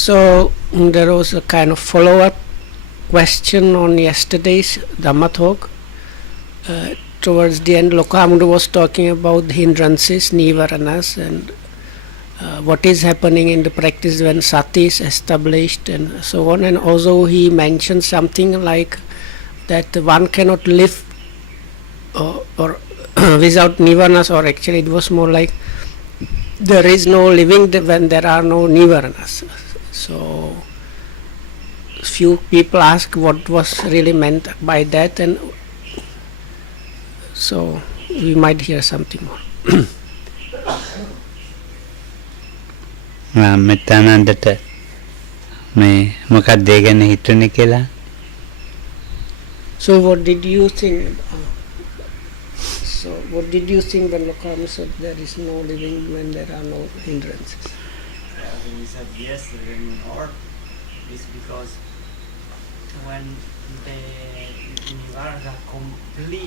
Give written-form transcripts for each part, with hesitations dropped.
So there was a kind of follow-up question on yesterday's Dhamma talk. Towards the end, Lokahamudra was talking about the hindrances, nivaranas, and what is happening in the practice when sati is established and so on. And also he mentioned something like that one cannot live or without nivaranas, or actually it was more like there is no living when there are no nivaranas. So few people ask what was really meant by that, and so we might hear something more. මෙතනන්දට මේ මොකක්ද ඒ ගැන හිතුනේ කියලා. So what did you think? So what did you think when Lokam said there is no living when there are no hindrances? When we said yes, or is because when the nivaras are completely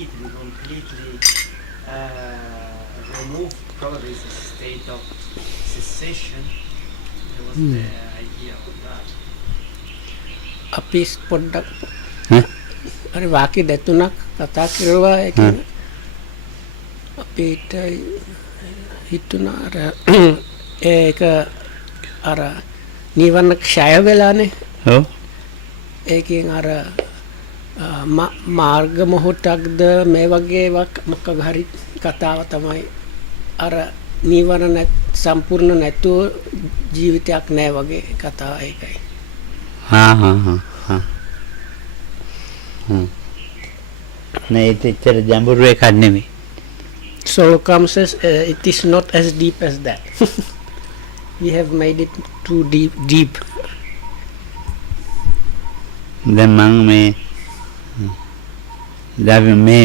removed, probably it's a state of cessation. There was the idea of that. Apis පොඩ්ඩක් හරි වාක්‍ය දෙතුනක් කතා කරුවා. අපිට හිතුණා අර ඒක අර නිවන ක්ෂය වෙලානේ. ඔව්. ඒකෙන් අර මාර්ග මොහොතක්ද මේ වගේ මොකක් හරි කතාව තමයි අර නිවන සම්පූර්ණ නැතුව ජීවිතයක් නැහැ වගේ කතාව ඒකයි. නෑ ඒක ඇත්තට ජඹුරු එකක් නෙමෙයි. So Lokam says it is not as deep as that. We have made it too deep. දැන් මම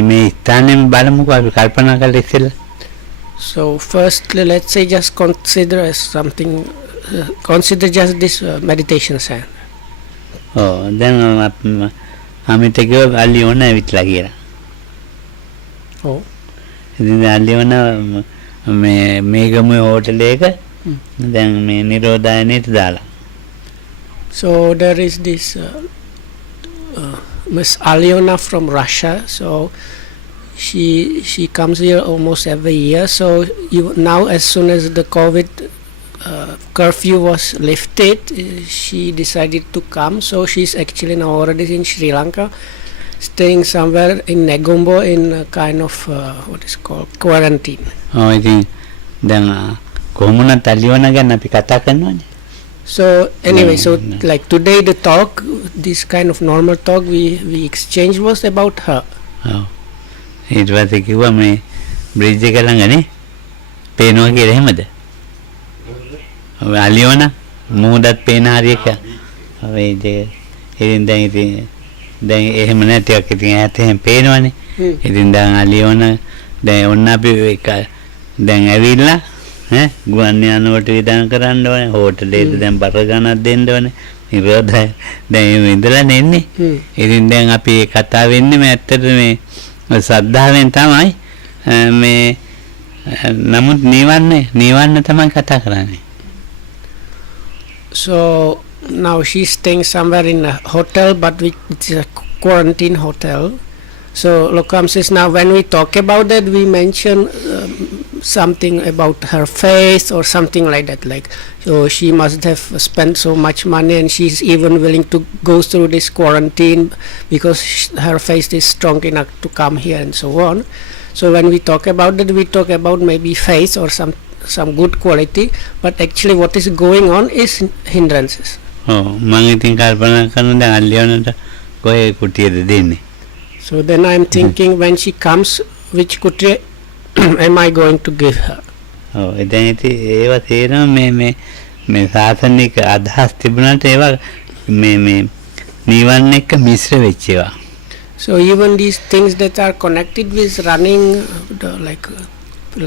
මේ ස්ථානෙම බලමුකෝ අපි කල්පනා කරලා ඉස්සෙල්ලා. So firstly, let's say just consider as something, consider just this meditation sand. දැන් අමිත කිව්ව අලියෝන ඇවිත්ලා කියලා. Oh. ඉතින් අලියෝන මේ ගමේ හෝටලයක දැන් මේ නිරෝධායනයට දාලා. So there is this Miss Aliona from Russia. So she comes here almost every year. So now as soon as the COVID curfew was lifted, she decided to come. So she's actually now already in Sri Lanka, staying somewhere in Negombo in a kind of what is called quarantine. ඉතින් දැන් කොහොමද අලියෝන ගැන අපි කතා කරනවනේ. So anyway, so like today the talk, this kind of normal talk we exchanged was about her. ඊට පස්සේ කිව්වා මේ බ්‍රිජ් එක ළඟනේ පේනවා කියලා එහෙමද? ඔය අලියෝන මූදත් පේන හරියක. ඔය ඉතින් දැන් එහෙම නැතිවක් ඉතින් ඈත එහෙම පේනවනේ. ඉතින් දැන් අලියෝන දැන් ඔන්න අපි දැන් ඇවිල්ලා ගුවන් යානුවට විදාන කරන්න ඕනේ. හෝටලේට දැන් බර ගණක් දෙන්න ඕනේ. නිරෝධය දැන් ඉඳලා නෙන්නේ. ඉතින් දැන් අපි කතා වෙන්නේ මේ ඇත්තට මේ සද්ධාවෙන් තමයි මේ නමුත් නිවන්න තමයි කතා කරන්නේ. So now she's staying somewhere in a hotel, but it's a quarantine hotel. So Lokam says now when we talk about that, we mention something about her faith or something like that. Like, so she must have spent so much money and she's even willing to go through this quarantine because her faith is strong enough to come here and so on. So when we talk about that, we talk about maybe faith or some good quality, but actually what is going on is hindrances. මම ඉතින් කල්පනා කරන දැන් අල්ලියනට කොහේ කුටියද දෙන්නේ. So then I'm thinking when she comes, which kutti am I going to give her? දැන් ඉතින් ඒව තේරෙනවා මේ සාසනික අදහස් තිබුණාට ඒවා මේ නිවන් එක්ක මිශ්‍ර වෙච්ච ඒවා. So even these things that are connected with running,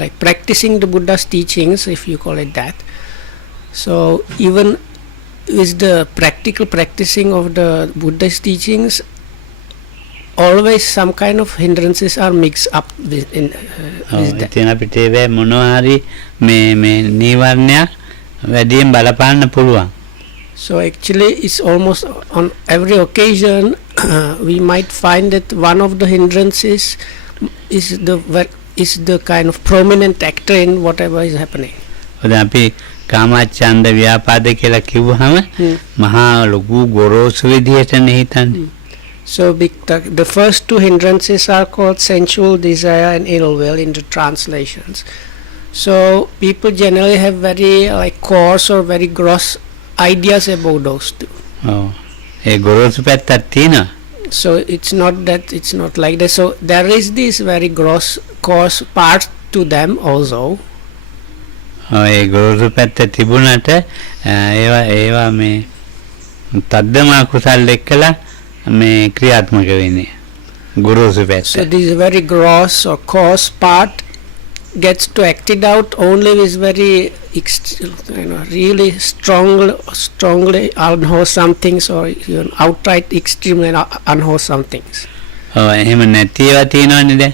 like practicing the Buddha's teachings, if you call it that. So even with the practical practicing of the Buddha's teachings, always some kind of hindrances are mixed up with that. ඉතින් අපිට ඒ මොනවා හරි මේ නීවරණයක් වැඩියෙන් බලපාන්න පුළුවන්. So actually, it's almost on every occasion we might find that one of the hindrances is the kind of prominent actor in whatever is happening. දැන් අපි කාමච්ඡන්ද ව්‍යාපාද කියලා කිව්වහම මහා ලොකු ගොරෝසු විදිහටනේ හිතන්නේ. So the first two hindrances are called sensual desire and ill will in the translations. So people generally have very like coarse or very gross ideas about those two. ඔව්. ඒ ගොරෝසු පැත්තක් තියෙනවා. So it's not like that. So there is this very coarse part to them also. ඒ ගොරෝසු පැත්ත තිබුණාට ඒවා මේ තද්දම කුසල් එක්කලා මේ ක්‍රියාත්මක වෙන්නේ. ගොරෝසු පැත්ත. So this very gross or coarse part gets to acted out only with very really strongly unwholesome things or even outright extremely unwholesome things. ඔව් එහෙම නැති ඒවා තියෙනවනේ දැන්.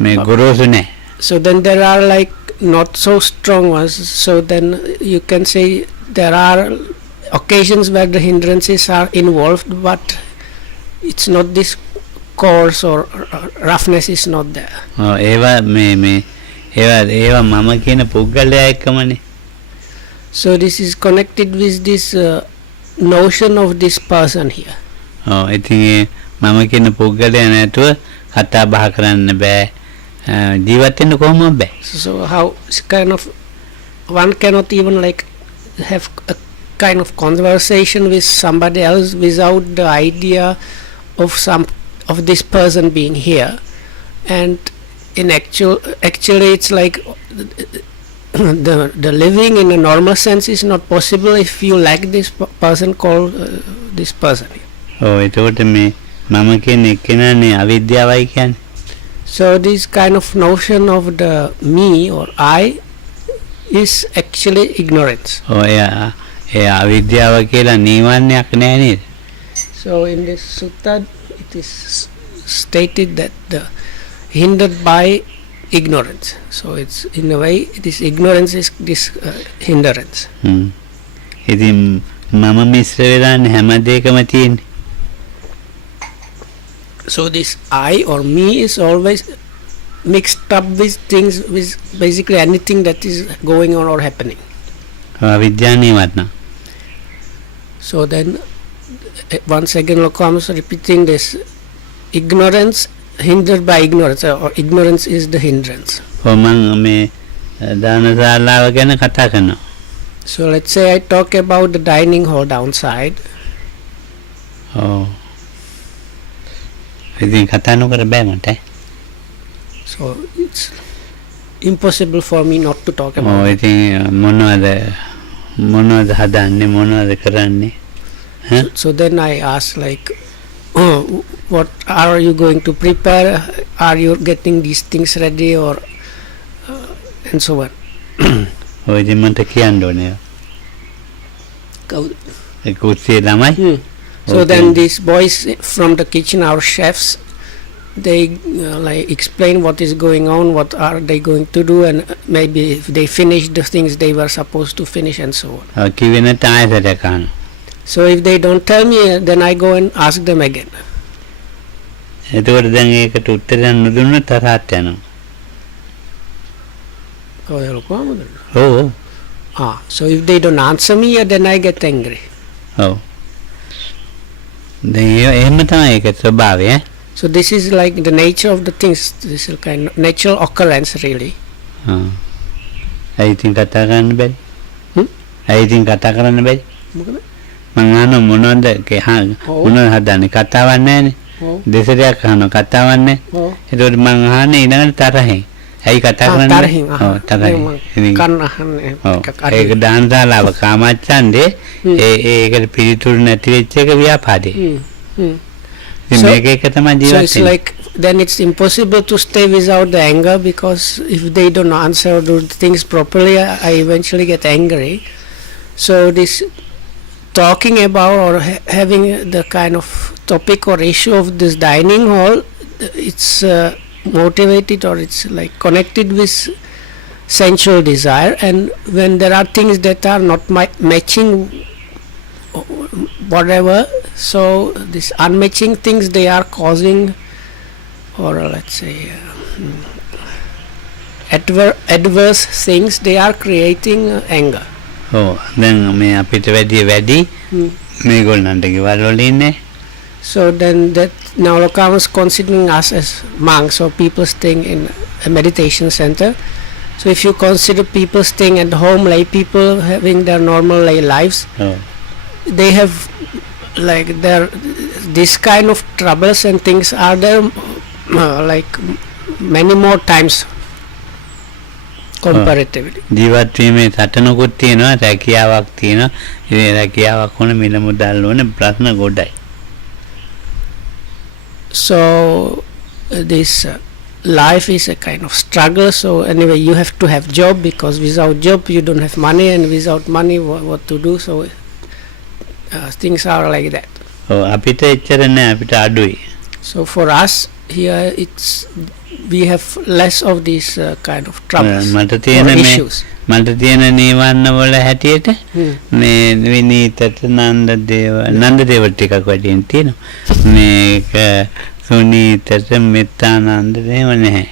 මේ ගොරෝසු නැහැ. So then there are like not so strong ones. So then you can say there are occasions where the hindrances are involved, but it's not this coarse or roughness is not there. ඔව් ඒවා මේ ඒවා මම කියන පුද්ගලයා එක්කමනේ. So this is connected with this notion of this person here. ඔව් ඉතින් ඒ මම කියන පුද්ගලයා නැතුව කතා බහ කරන්න බෑ. ජීවත් වෙන්න කොහොමද බෑ. So how kind of one cannot even like have a kind of conversation with somebody else without the idea of this person being here. And in actually it's like the living in a normal sense is not possible if you lack this person called this person. ඔව් ඒකට මේ මම කියන එක්කෙනානේ අවිද්‍යාවයි කියන්නේ. So this kind of notion of the me or I is actually ignorance. ඔව් ඒ අවිද්‍යාව කියලා නීවරණයක් නෑ නේද? So in this sutta it is stated that the hindered by ignorance. So it's in a way this ignorance is this hindrance. ඉතින් මම මිශ්‍ර වෙලානේ හැම දෙයකම තියෙන්නේ. So this I or me is always mixed up with things, with basically anything that is going on or happening. අවිද්‍යාව නීවරණ. So then once again Lokam is repeating this ignorance hindered by ignorance, or ignorance is the hindrance. ඔව් මම මේ දානශාලාව ගැන කතා කරනවා. So let's say I talk about the dining hall downside. ඔව් ඉතින් කතා නොකර බෑ මට. So it's impossible for me not to talk about ඔව් it. ඉතින් මොනවද හදන්නේ මොනවද කරන්නේ? So then I ask like, what are you going to prepare? Are you getting these things ready or and so on? ඔය ඉතින් මට කියන්න ඕනේ. ඒ කුස්සියේ ළමයි. So then these boys from the kitchen, our chefs, they like explain what is going on, what are they going to do, and maybe if they finish the things they were supposed to finish and so on. ඔව් කිව්වේ නැත්නම් ආයෙත් කන්න. So if they don't tell me, then I go and ask them again. එතකොට දැන් ඒකට උත්තරයක් නොදුන්නොත් තරහට යනවා. ඔව්. So if they don't answer me, then I get angry. ඔව්. දැන් එහෙම තමයි ඒක ස්වභාවය. So this is like the nature of the things. This is kind of natural occurrence really. ඇයි ඉතින් කතා කරන්න බැරි? ඇයි ඉතින් කතා කරන්න බැරි? මං අහනවා මොනවද මොනවද හදන්නේ කතාවක් නැහැනේ. දෙසරයක් අහනවා කතාවක් නැහැ. ඒකට මං අහන්නේ ඊළඟට තරහින්. ඇයි කතා කරන්නේ? තරහින්. ඔව් තරහින්. කන්න අහන්නේ. ඒක දානශාලාව කාමච්ඡන්දේ ඒකට පිළිතුරු නැති වෙච්ච එක ව්‍යාපාදේ. So it's like then it's impossible to stay without the anger, because if they don't answer or do things properly, I eventually get angry. So this talking about or having the kind of topic or issue of this dining hall, it's motivated or it's like connected with sensual desire, and when there are things that are not matching whatever. So these unmatching things, they are causing, or let's say adverse things, they are creating anger. ඔව් දැන් මේ අපිට වැඩි මේගොල්ලන්ට ගෙවල් වල ඉන්නේ. So then that now Lokam is considering us as monks or people staying in a meditation center. So if you consider people staying at home, lay people having their normal lay lives, ඔව් they have like their this kind of troubles and things are there like many more times comparatively. ජීවත් වීමේ සටනකුත් තියෙනවා, රැකියාවක් තියෙනවා. ඒ රැකියාවක් වුණ මිල මුදල් වුණ ප්‍රශ්න ගොඩයි. So this life is a kind of struggle. So anyway, you have to have job, because without job you don't have money, and without money what to do. So things are like that. ඔව් අපිට එච්චර නෑ, අපිට අඩුයි. So for us here, we have less of these kind of troubles මට or තියෙන issues. මට තියෙන නිවන්න වල හැටියට මේ විනීතට නන්දදේව ටිකක් වැඩියෙන් තියෙනවා. මේක සුනීතට මෙත්තානන්ද දේව නැහැ.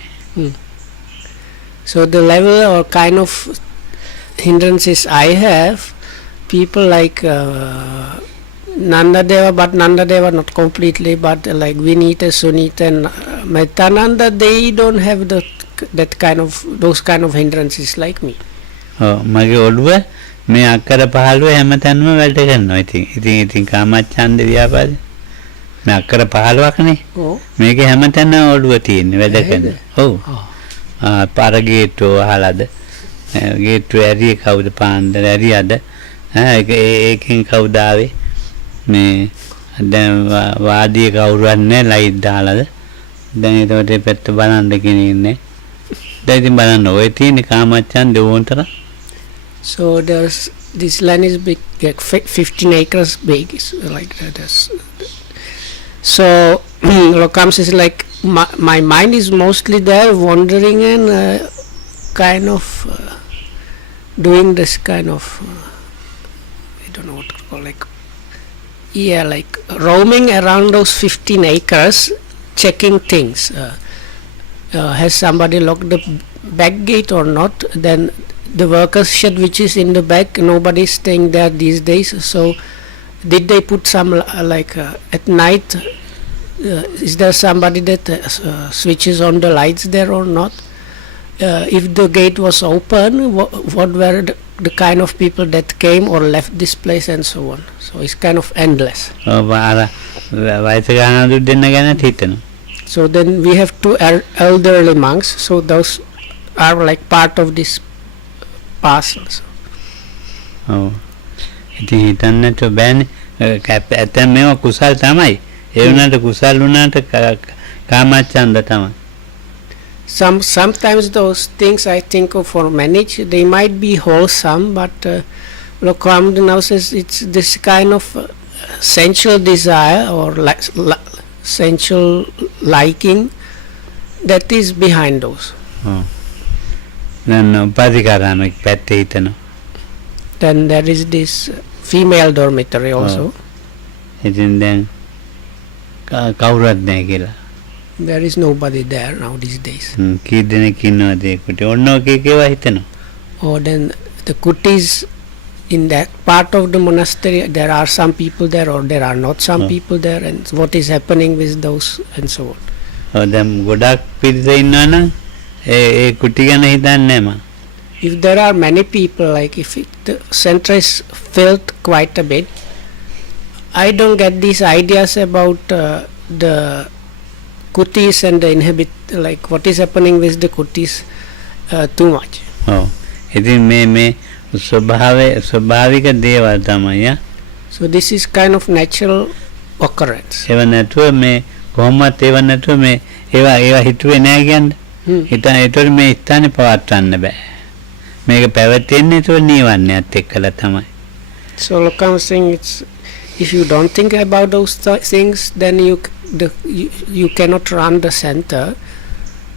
So the level or kind of hindrances I have, people like Nandadeva, but Nandadeva not completely, but like Vinita, Sunita and Metananda, they don't have that kind of those kind of hindrances like me. ඔව් මගේ ඔළුව මේ අක්කර 15 හැමතැනම වැඩ කරනවා. ඉතින් කාමච්ඡන්ද ව්‍යාපාද මේ අක්කර 15ක්නේ. Oh. මේකේ හැමතැනම ඔළුව තියෙන්නේ වැඩ කරන. ඔව්. පාර ගේට්ටුව අහලාද? ගේට්ටුව ඇරිය කවුද පාන්දර ඇරියද? ඒකෙන් කවුද ආවේ? මේ දැන් වාදියේ කවුරුවත් නැහැ, ලයිට් දාලාද? දැන් ඒකට පැත්ත බලන්න කෙනෙක් නැහැ. දැන් ඉතින් බලන්න ඔය තියෙන කාමච්ඡන්ද ඕන්තර. So there's this land is big, like 15 acres big, it's like that. So Lokam says like my mind is mostly there wandering and kind of doing this kind of I don't know what to call, like like roaming around those 15 acres checking things. Has somebody locked the back gate or not? Then the workers shed which is in the back, nobody is staying there these days. So did they put some like at night, is there somebody that switches on the lights there or not? If the gate was open, what were the kind of people that came or left this place and so on? So it's kind of endless. ඔව් අර වයස ගන්න දුක් දෙන්න ගැනත් හිතනවා. So then we have two elderly monks, so those are like part of this parcels. ඔව් ඉතින් හිතන්නට බෑනේ. ඇත්තම මේවා කුසල් තමයි. ඒ වුණාට කුසල් වුණාට කාමච්ඡන්ද තමයි. Sometimes those things I think of for manage, they might be wholesome, but Lokam now says it's this kind of sensual desire or sensual liking that is behind those. ඔව් දැන් උපාධිකාරාමයක් පැත්තේ හිතනවා. Then there is this female dormitory also. ඉතින් දැන් කවුරුත් නැහැ කියලා. There is nobody there now these days. කී දෙනෙක් ඉන්නවද ඒකට? ඔන්න ඔකේ කේවා හිතනවා. Or then the Kutis in that part of the monastery, there are some people there or there are not some people there, and what is happening with those and so on. ඔව් දැන් ගොඩක් පිරිස ඉන්නවනම් ඒ කුටි ගැන හිතන්නේ නැහැ මම. If there are many people, like if the center is filled quite a bit, I don't get these ideas about the Kutis and the inhabit, like what is happening with the Kutis too much. ඔව් ඉතින් මේ ස්වභාවික දේවල් තමයි. So this is kind of natural occurrence. ඒව නැතුව මේ කොහොමවත් ඒව නැතුව මේ ඒවා හිතුවේ නැහැ කියන්නේ. හිතන ඒතර මේ ස්ථානේ පවත්වන්න බෑ. මේක පැවැත්ෙන්නේ ඒතර නිවන්නේත් එක්කලා තමයි. So Lokam is saying it's if you don't think about those things, then you cannot run the center.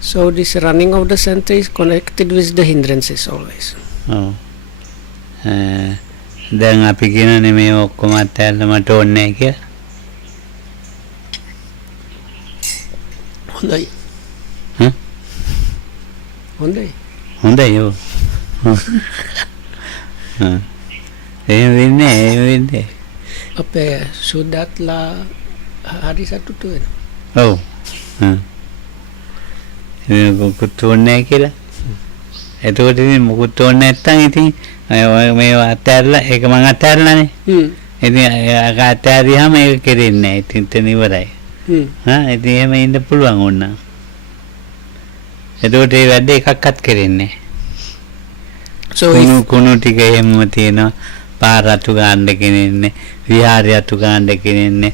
So this running of the center is connected with the hindrances always. ඔව් දැන් අපි කියනනේ මේ ඔක්කොම අතහැරලා මට ඕනේ නැහැ කියලා. හොඳයි. හ්ම්? හොඳයි. හොඳයි ඔව්. එහෙම වෙන්නේ. අපේ සුද්දත්ලා හරි සතුටු වෙනවා. ඔව්. මොකුත් ඕනේ නැහැ කියලා. එතකොට ඉතින් මොකුත් ඕනේ නැත්තම් ඉතින් මේවා අතහැරලා ඒක මං අතහැරලානේ. ඉතින් ඒක අතහැරියාම ඒක කෙරෙන්නේ නැහැ. ඉතින් එතන ඉවරයි. ඉතින් එහෙම ඉන්න පුළුවන් ඕන. එතකොට ඒ වැඩේ එකක්වත් කෙරෙන්නේ නැහැ. So කුණු ටික එහෙම තියෙනවා. පාර අතු ගන්න කෙනෙන්නේ, විහාරය අතු ගන්න කෙනෙන්නේ,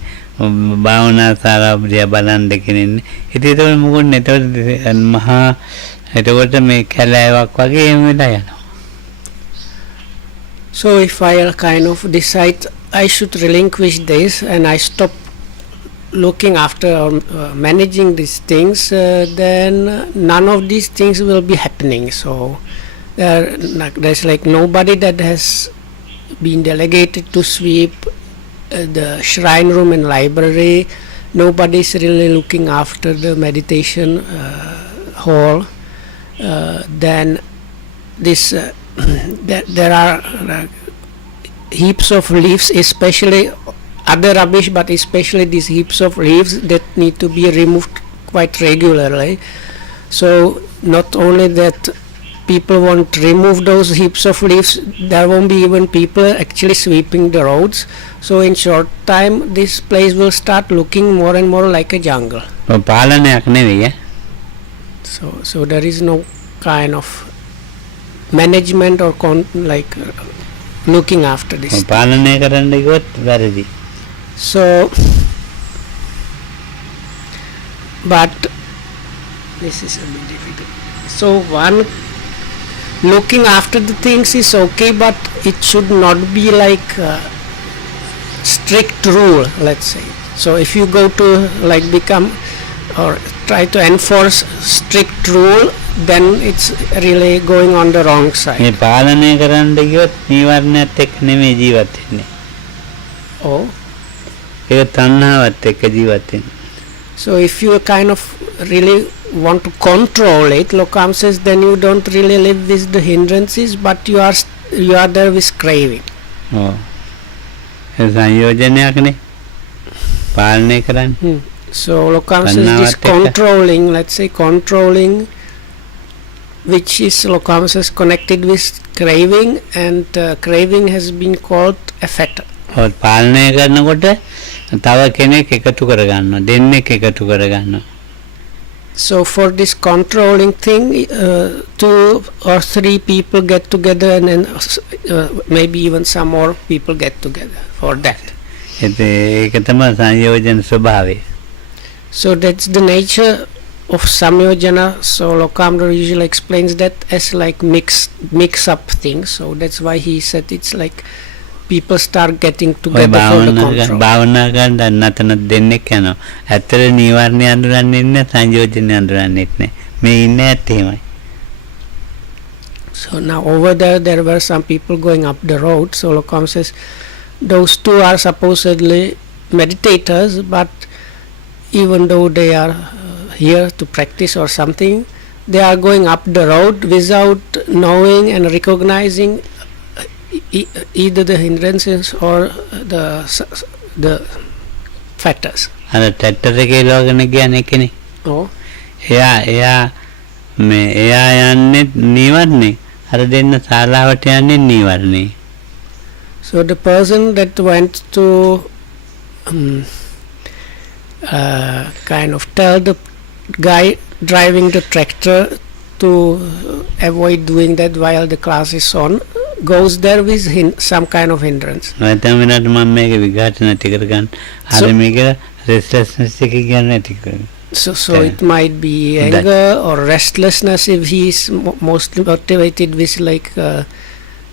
භාවනා ශාලාව බලන්න කෙනෙන්නේ. ඉතින් ඒක මොකද නැතොත් මහා එතකොට මේ කැලෑවක් වගේ එහෙම වෙලා යනවා. So if I kind of decide I should relinquish this and I stop looking after or managing these things, then none of these things will be happening. So there's like nobody that has been delegated to sweep the shrine room and library. Nobody's really looking after the meditation hall. Then this there are heaps of leaves, especially other rubbish, but especially these heaps of leaves that need to be removed quite regularly. So not only that people won't remove those heaps of leaves, there won't be even people actually sweeping the roads. So in short time this place will start looking more and more like a jungle. පාලනයක් නෙවෙයි. So there is no kind of management or looking after this. පාලනය කරන්න ගියොත් වැරදි. So but this is a bit difficult. So one looking after the things is okay, but it should not be like strict rule, let's say. So if you go to like become or try to enforce strict rule, then it's really going on the wrong side. මේ පාලනය කරන්න ගියොත් නීවරණයත් එක්ක නෙමෙයි ජීවත් වෙන්නේ. Oh. ඒක තණ්හාවත් එක්ක ජීවත් වෙන්නේ. So if you kind of really want to control it, Lokam says, then you don't really live with the hindrances, but you are there with craving. ඔව්. ඒ සංයෝජනයක්නේ පාලනය කරන්නේ. So Lokam says this controlling, let's say controlling, which is Lokam says connected with craving, and craving has been called a fetter. ඔව් පාලනය කරනකොට තව කෙනෙක් එකතු කරගන්නවා, දෙන්නෙක් එකතු කරගන්නවා. So for this controlling thing, 2 or 3 people get together, and then maybe even some more people get together for that. ඒක තමයි සංයෝජන ස්වභාවය. So that's the nature of Samyojana. So Lokamdar usually explains that as like mix up things. So that's why he said it's like people start getting together for the control. භාවනා කරන්න නැතන දෙන්නෙක් යනවා. ඇත්තට නීවරණ අඳුරන්නේ නැහැ, සංයෝජන අඳුරන්නේ නැහැ. මේ ඉන්නේ ඇත්ත එහෙමයි. So now over there were some people going up the road. So Lokam says those 2 are supposedly meditators, but even though they are here to practice or something, they are going up the road without knowing and recognizing either the hindrances or the factors. අර tractor එකේ ලෝගන කියන්නේ කෙනෙක්. Oh. එයා යන්නේ නීවරණේ. අර දෙන්න ශාලාවට යන්නේ නීවරණේ. So the person that went to kind of tell the guy driving the tractor to avoid doing that while the class is on, goes there with some kind of hindrance. නැත්නම් වෙනත් මම මේක විඝාතන ටිකට ගන්න. අර මේක restlessness එක කියන්නේ ටික. So it might be anger or restlessness if he is mostly motivated with like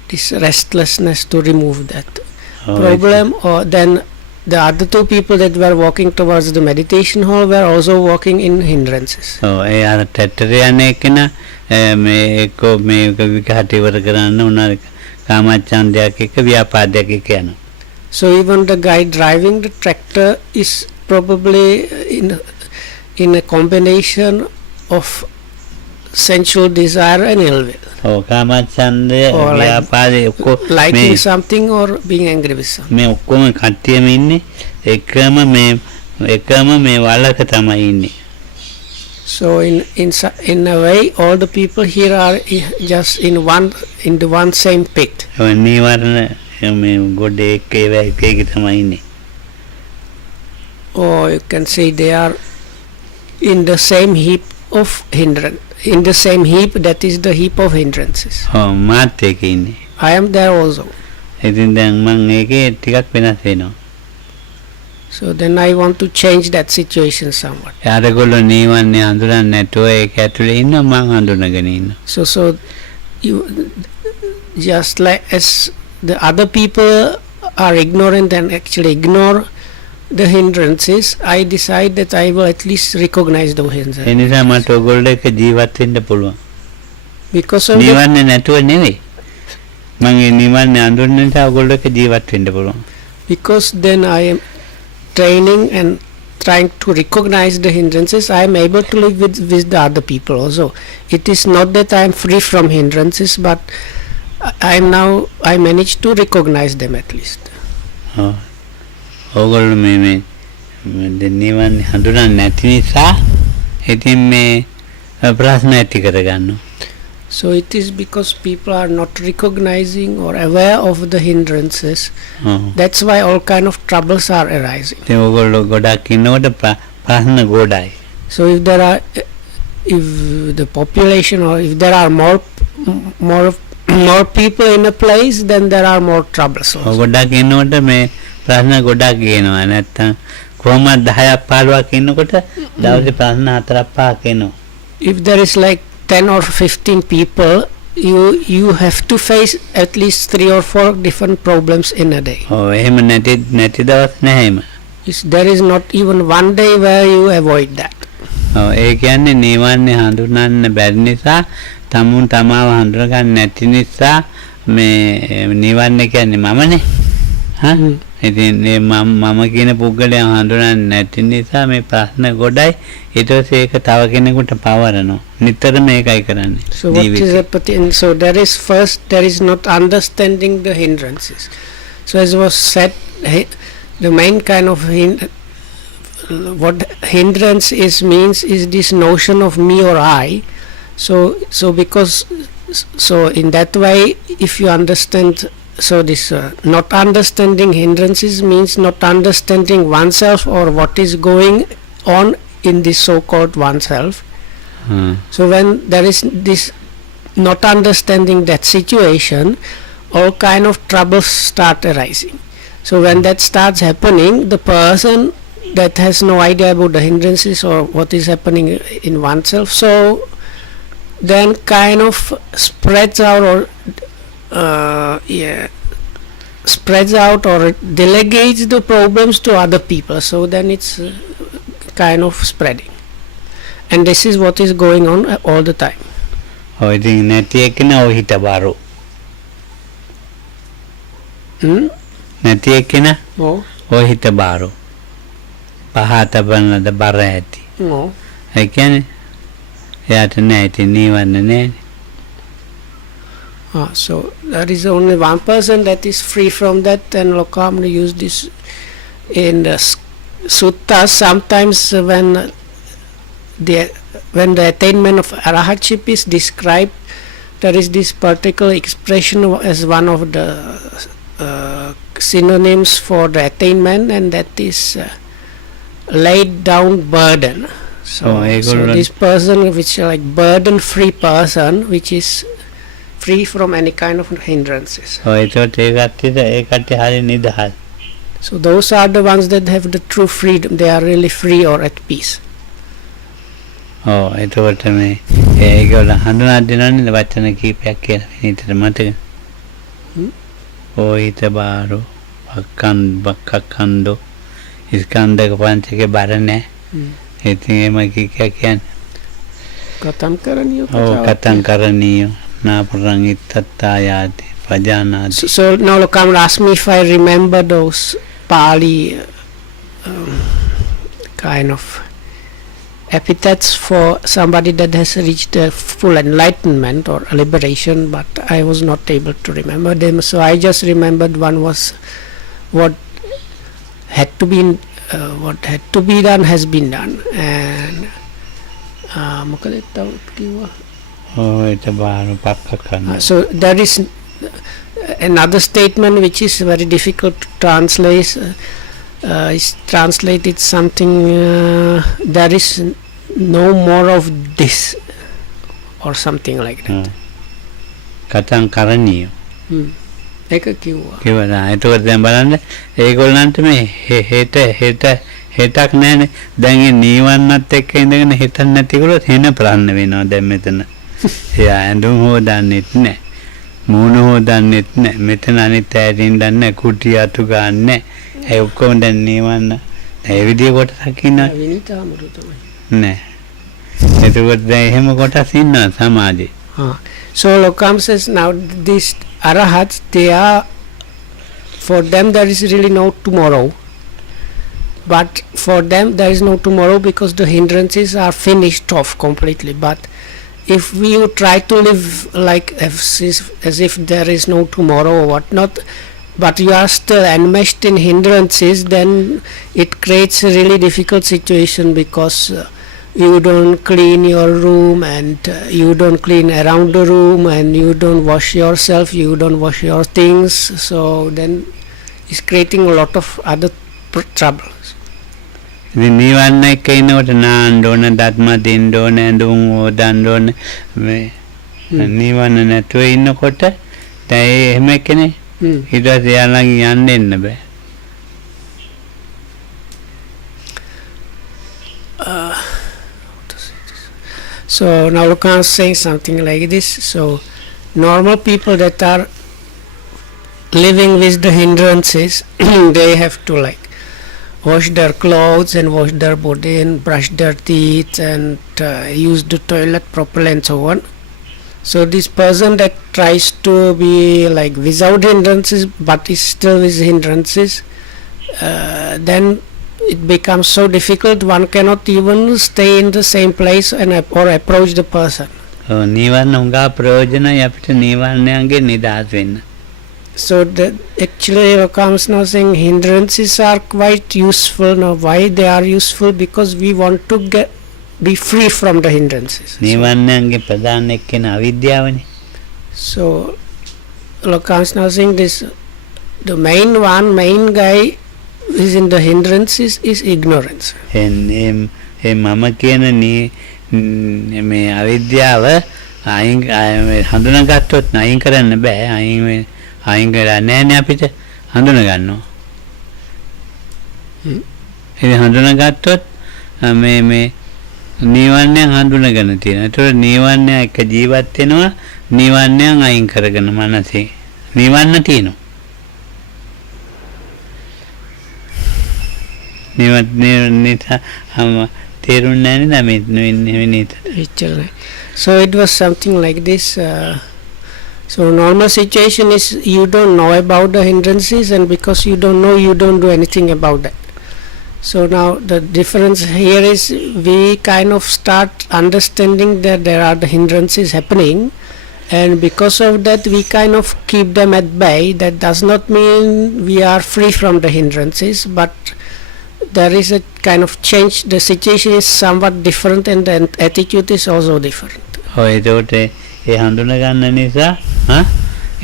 this restlessness to remove that problem. Or then the other 2 people that were walking towards the meditation hall were also walking in hindrances. ඔව් ඒ අර tractor යන්නේ කෙනා මේක විඝාතය ඉවර කරන්න උනාර කාමච්ඡන්දයක් එක්ක ව්‍යාපාදයක් එක්ක යනවා. So even the guy driving the tractor is probably in a combination of sensual desire and ill will. ඔව් කාමච්ඡන්දය Or like- ව්‍යාපාදය ඔක්කොම Liking something or being angry with something. මේ ඔක්කොම කට්ටියම ඉන්නේ එකම මේ වලක තමයි ඉන්නේ. So in a way, all the people here are just in the one same pit. ඔය නීවරණ මේ ගොඩේ එක්ක ඒවා එක එක තමයි ඉන්නේ. Or you can say they are in the same heap of hindrance. In the same heap, that is the heap of hindrances. ඔව් මාත් ඒකේ ඉන්නේ. I am there also. ඉතින් දැන් මම ඒකේ ටිකක් වෙනස් වෙනවා. So then I want to change that situation somewhat. යාරගොල්ලෝ නීවරණ හඳුනන්නේ නැතුව ඒක ඇතුලේ ඉන්න මම හඳුනගෙන ඉන්නවා. So you just like as the other people are ignorant and actually ignore the hindrances, I decide that I will at least recognize those A hindrances. නිසා මට ඔයගොල්ලෝ එක්ක ජීවත් වෙන්න පුළුවන්. Because of the, නීවරණ නැතුව නෙවෙයි. මම ඒ නීවරණ හඳුනන නිසා ඔයගොල්ලෝ එක්ක ජීවත් වෙන්න පුළුවන්. because then I am training and trying to recognize the hindrances, I am able to live with the other people also. It is not that I am free from hindrances, but I manage to recognize them at least. ඔව්. ඔයගොල්ලෝ මේ නීවරණ හඳුනන්නේ නැති නිසා ඉතින් මේ ප්‍රශ්න ඇති කරගන්නවා. So it is because people are not recognizing or aware of the hindrances. ඔව්. That's why all kind of troubles are arising. ඉතින් ඔයගොල්ලෝ ගොඩක් ඉන්නකොට ප්‍රශ්න ගොඩයි. So if the population or if there are more people in a place, then there are more troubles also. ගොඩක් ඉන්නකොට මේ ප්‍රශ්න ගොඩක් ගේනවා. නැත්තම් කොහොමද 10ක් 15ක් ඉන්නකොට දවසේ ප්‍රශ්න 4ක් 5ක් එනවා. If there is like 10 or 15 people, you have to face at least 3 or 4 different problems in a day. ඔව් එහෙම නැති දවස් නැහැම. There is not even one day where you avoid that. ඔව් ඒ කියන්නේ නීවරණ හඳුනන්න බැරි නිසා තමුන් තමාව හඳුන ගන්න නැති නිසා මේ නීවරණ කියන්නේ මමනේ. හා ඉතින් මේ මම කියන පුද්ගලයා හඳුනන්නේ නැති නිසා මේ ප්‍රශ්න ගොඩයි. ඊට පස්සේ ඒක තව කෙනෙකුට පවරනවා. නිතරම ඒකයි කරන්නේ. So what is happening? So there is not understanding the hindrances. So as was said, the main kind of what hindrance means is this notion of me or I. So because in that way, if you understand, so this not understanding hindrances means not understanding oneself or what is going on in this so-called oneself. So when there is this not understanding that situation, all kind of troubles start arising. So when that starts happening, the person that has no idea about the hindrances or what is happening in oneself, so then kind of spreads out or delegates the problems to other people. So then it's kind of spreading. And this is what is going on all the time. ඔව් ඉතින් නැති එක්කන ඔය හිත බාරෝ. නැති එක්කන Oh, ඔය හිත බාරෝ. පහත බලනද බර ඇති. no. ඒ කියන්නේ එයාට නෑ ඉතින් නීවරණ නෑනේ. So there is only one person that is free from that, and Lokamana used this in the suttas. Sometimes when the attainment of arahatship is described, there is this particular expression as one of the synonyms for the attainment, and that is laid down burden. So this person, which is like burden free person, which is free from any kind of hindrances. ඔව් ඒකට ඒ කට්ටිය හරිය නිදහස්. So those are the ones that have the true freedom. They are really free or at peace. ඔව් ඒකට මේ ඒගොල්ලෝ හඳුනා දෙනවනේ වචන කීපයක් කියලා හිතට මතක. ඔය හිත බාරෝ බක්කන්දෝ ඉස්කන්ධක පංචකේ බර නැහැ. ඉතින් එම කියන්නේ Katam karaniyo. ඔව් කතං කරණීය නාපරං ඉත්තත්තායාති පජානාති. So now Lokamra asked me if I remember those Pali kind of epithets for somebody that has reached a full enlightenment or liberation, but I was not able to remember them. So I just remembered one was what had to be done has been done, and මොකද තවත් කිව්වා? ඒට බාන පක්ක කරනවා. So there is another statement which is very difficult to translate. Is translated something there is no more of this or something like that. කතං කරණීය. ඒක කිව්වා. කිව්වා. ඒකවත් දැන් බලන්න ඒගොල්ලන්ට මේ හෙටක් නැහැනේ. දැන් මේ නීවන්නත් එක්ක ඉඳගෙන හිතන්න නැතිකොලොත් වෙන ප්‍රශ්න වෙනවා දැන් මෙතන. එයා ඇඳුම් හොදන්නෙත් නැහැ. මූණ හොදන්නෙත් නැහැ. මෙතන අනිත් ඇරින් දන්නේ කුටි අතු ගන්නෑ. ඒ ඔක්කොම දැන් නීවන්න. ඒ විදිය කොටසක් ඉන්නවා. විනිතාමරු තමයි. නෑ. එතකොට දැන් එහෙම කොටස් ඉන්නවා සමාජේ. So Lokam says now these arahats, they are, for them there is really no tomorrow, but for them there is no tomorrow because the hindrances are finished off completely. But if we try to live like as if there is no tomorrow or whatnot, but you are still enmeshed in hindrances, then it creates a really difficult situation because you don't clean your room, and you don't clean around the room, and you don't wash yourself, you don't wash your things, so then it's creating a lot of other troubles. ඉතින් නීවන්න එක්ක ඉන්නකොට නාන්න ඕන, දත්ම දින්න ඕන, ඇඳුම් හොදන්න ඕන. මේ නීවන්න නැතුව ඉන්නකොට දැන් එහෙම කෙනේ ඊට පස්සේ යාළඟ යන්න එන්න බෑ. So now Lukan is saying something like this. So normal people that are living with the hindrances, they have to like wash their clothes and wash their body and brush their teeth and use the toilet properly and so on. So this person that tries to be like without hindrances but is still with hindrances, then it becomes so difficult, one cannot even stay in the same place and or approach the person. නීවන්න උඟා ප්‍රයෝජනයි අපිට නීවන්නයන්ගේ නිදහස් වෙන්න. So actually comes now saying hindrances are quite useful. Now why they are useful? Because we want to be free from the hindrances. නීවන්නයන්ගේ ප්‍රධාන එක්කෙන අවිද්‍යාවනේ. So Lokam's now saying this, the main guy is in the hindrances is ignorance. ඒ මම කියන මේ අවිද්‍යාව හඳුනාගත්තොත් අයින් කරන්න බෑ. අයින් කරලා නෑනේ අපිට හඳුනා ගන්නවා. ඒ හඳුනාගත්තොත් මේ නීවන්නයන් හඳුනාගෙන තියෙනවා. ඒතකොට නීවන්නය එක ජීවත් වෙනවා. නීවන්නයන් අයින් කරගෙන මනසේ නීවන්න තියෙනවා. So it was something like this. So normal situation is you don't know about the hindrances, and because you don't know, you don't do anything about that. So now the difference here is we kind of start understanding that there are the hindrances happening, and because of that we kind of keep them at bay. That does not mean we are free from the hindrances, but there is a kind of change. The situation is somewhat different, and the attitude is also different. ඒකට ඒ හඳුනා ගන්න නිසා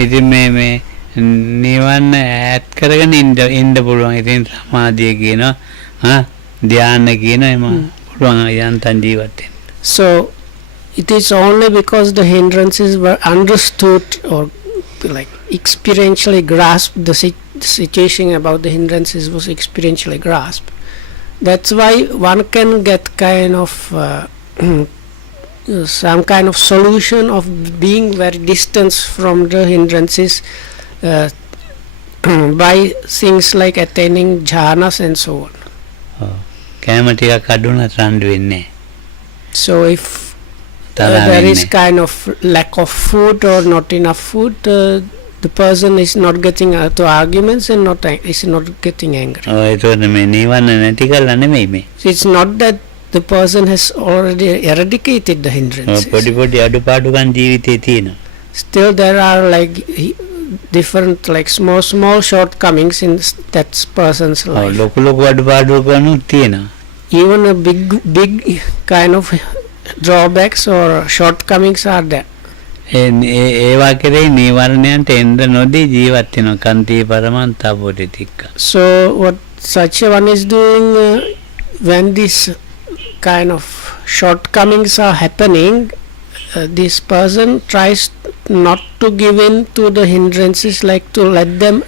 ඉතින් මේ නිවන්න ඈත් කරගෙන ඉන්න පුළුවන්. ඉතින් සමාධිය කියනවා ධ්‍යාන කියනවා එම පුළුවන් යන්තම් ජීවත් වෙන්න. So it is only because the hindrances were understood or like experientially grasped, the situation about the hindrances was experientially grasped. That's why one can get kind of some kind of solution of being very distant from the hindrances by things like attaining jhanas and so on. කැම ටිකක් අඩුණත් රණ්ඩු වෙන්නේ. So if there is kind of lack of food or not enough food, the person is not getting to arguments and is not getting angry. ඒතකොට මේ නිවන නැති කරලා නෙමෙයි මේ. So it's not that the person has already eradicated the hindrances. පොඩි පොඩි අඩුපාඩුකම් ජීවිතේ තියෙනවා. Still there are like different like small shortcomings in that person's life. ලොකු ලොකු අඩුපාඩුකම් තියෙනවා. Even a big kind of drawbacks or shortcomings are there. ඒවා කෙරෙහි නීවරණයන්ට එන්න නොදී ජීවත් වෙනවා කන්ති පරමන්ත අපෝටිතික්ක. So what such a one is doing when this kind of shortcomings are happening, this person tries not to give in to the hindrances, like to let them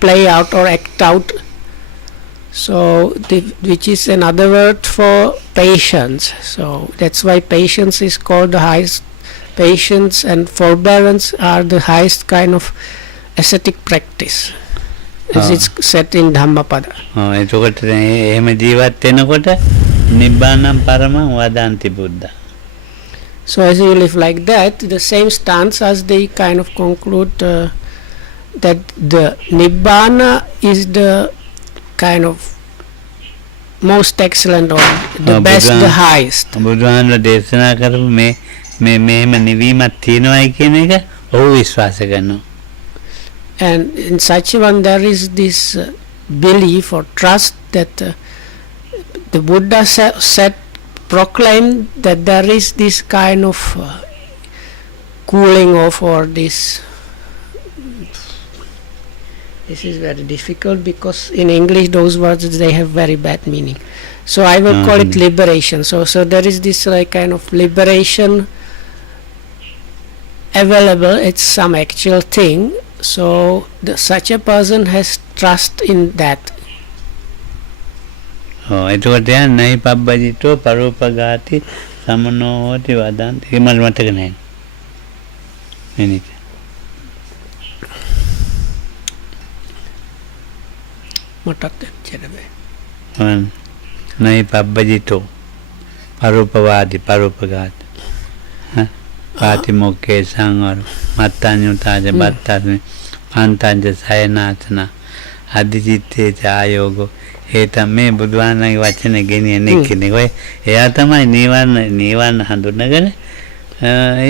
play out or act out. So which is another word for patience. So that's why patience is called the highest. Patience and forbearance are the highest kind of ascetic practice, as it's said in Dhammapada. එතකොට එහෙම ජීවත් වෙනකොට නිබ්බානම් පරමං වදාන්ති බුද්ධ. So as you live like that, the same stance as they kind of conclude that the Nibbana is the kind of most excellent or the best, the highest. බුදුහාමුදුරුවෝ දේශනා කරපු මේ මෙහෙම නිවීමක් තියෙනවායි කියන එක ඔහු විශ්වාස කරනවා. And in such a one there is this belief or trust that the Buddha said, proclaimed that there is this kind of cooling off, or this is very difficult because in English those words they have very bad meaning. So I will call it liberation. So there is this kind of liberation available. It's some actual thing. So such a person has trust in that. එතකොට යන්නේ නයි පබ්බජිතෝ පරෝපගාති සමනෝ හෝති වදන්ති. ඒක මට මතක නැහැ. එනික. මටත් එච්චර නයි පබ්බජිතෝ පරෝපවාදී පරෝපගාති. පාතිමොක්කේ සංවර මත්තඤ්ඤුතාජ බත්තරනේ පන්තංජ සයනාතන අධිචිත්තේ ආයෝගෝ. ඒ තමයි බුදුහාමගේ වචනේ ගෙනියන්නේ කෙනෙක්. ඔය එයා තමයි නීවරණ හඳුනගෙන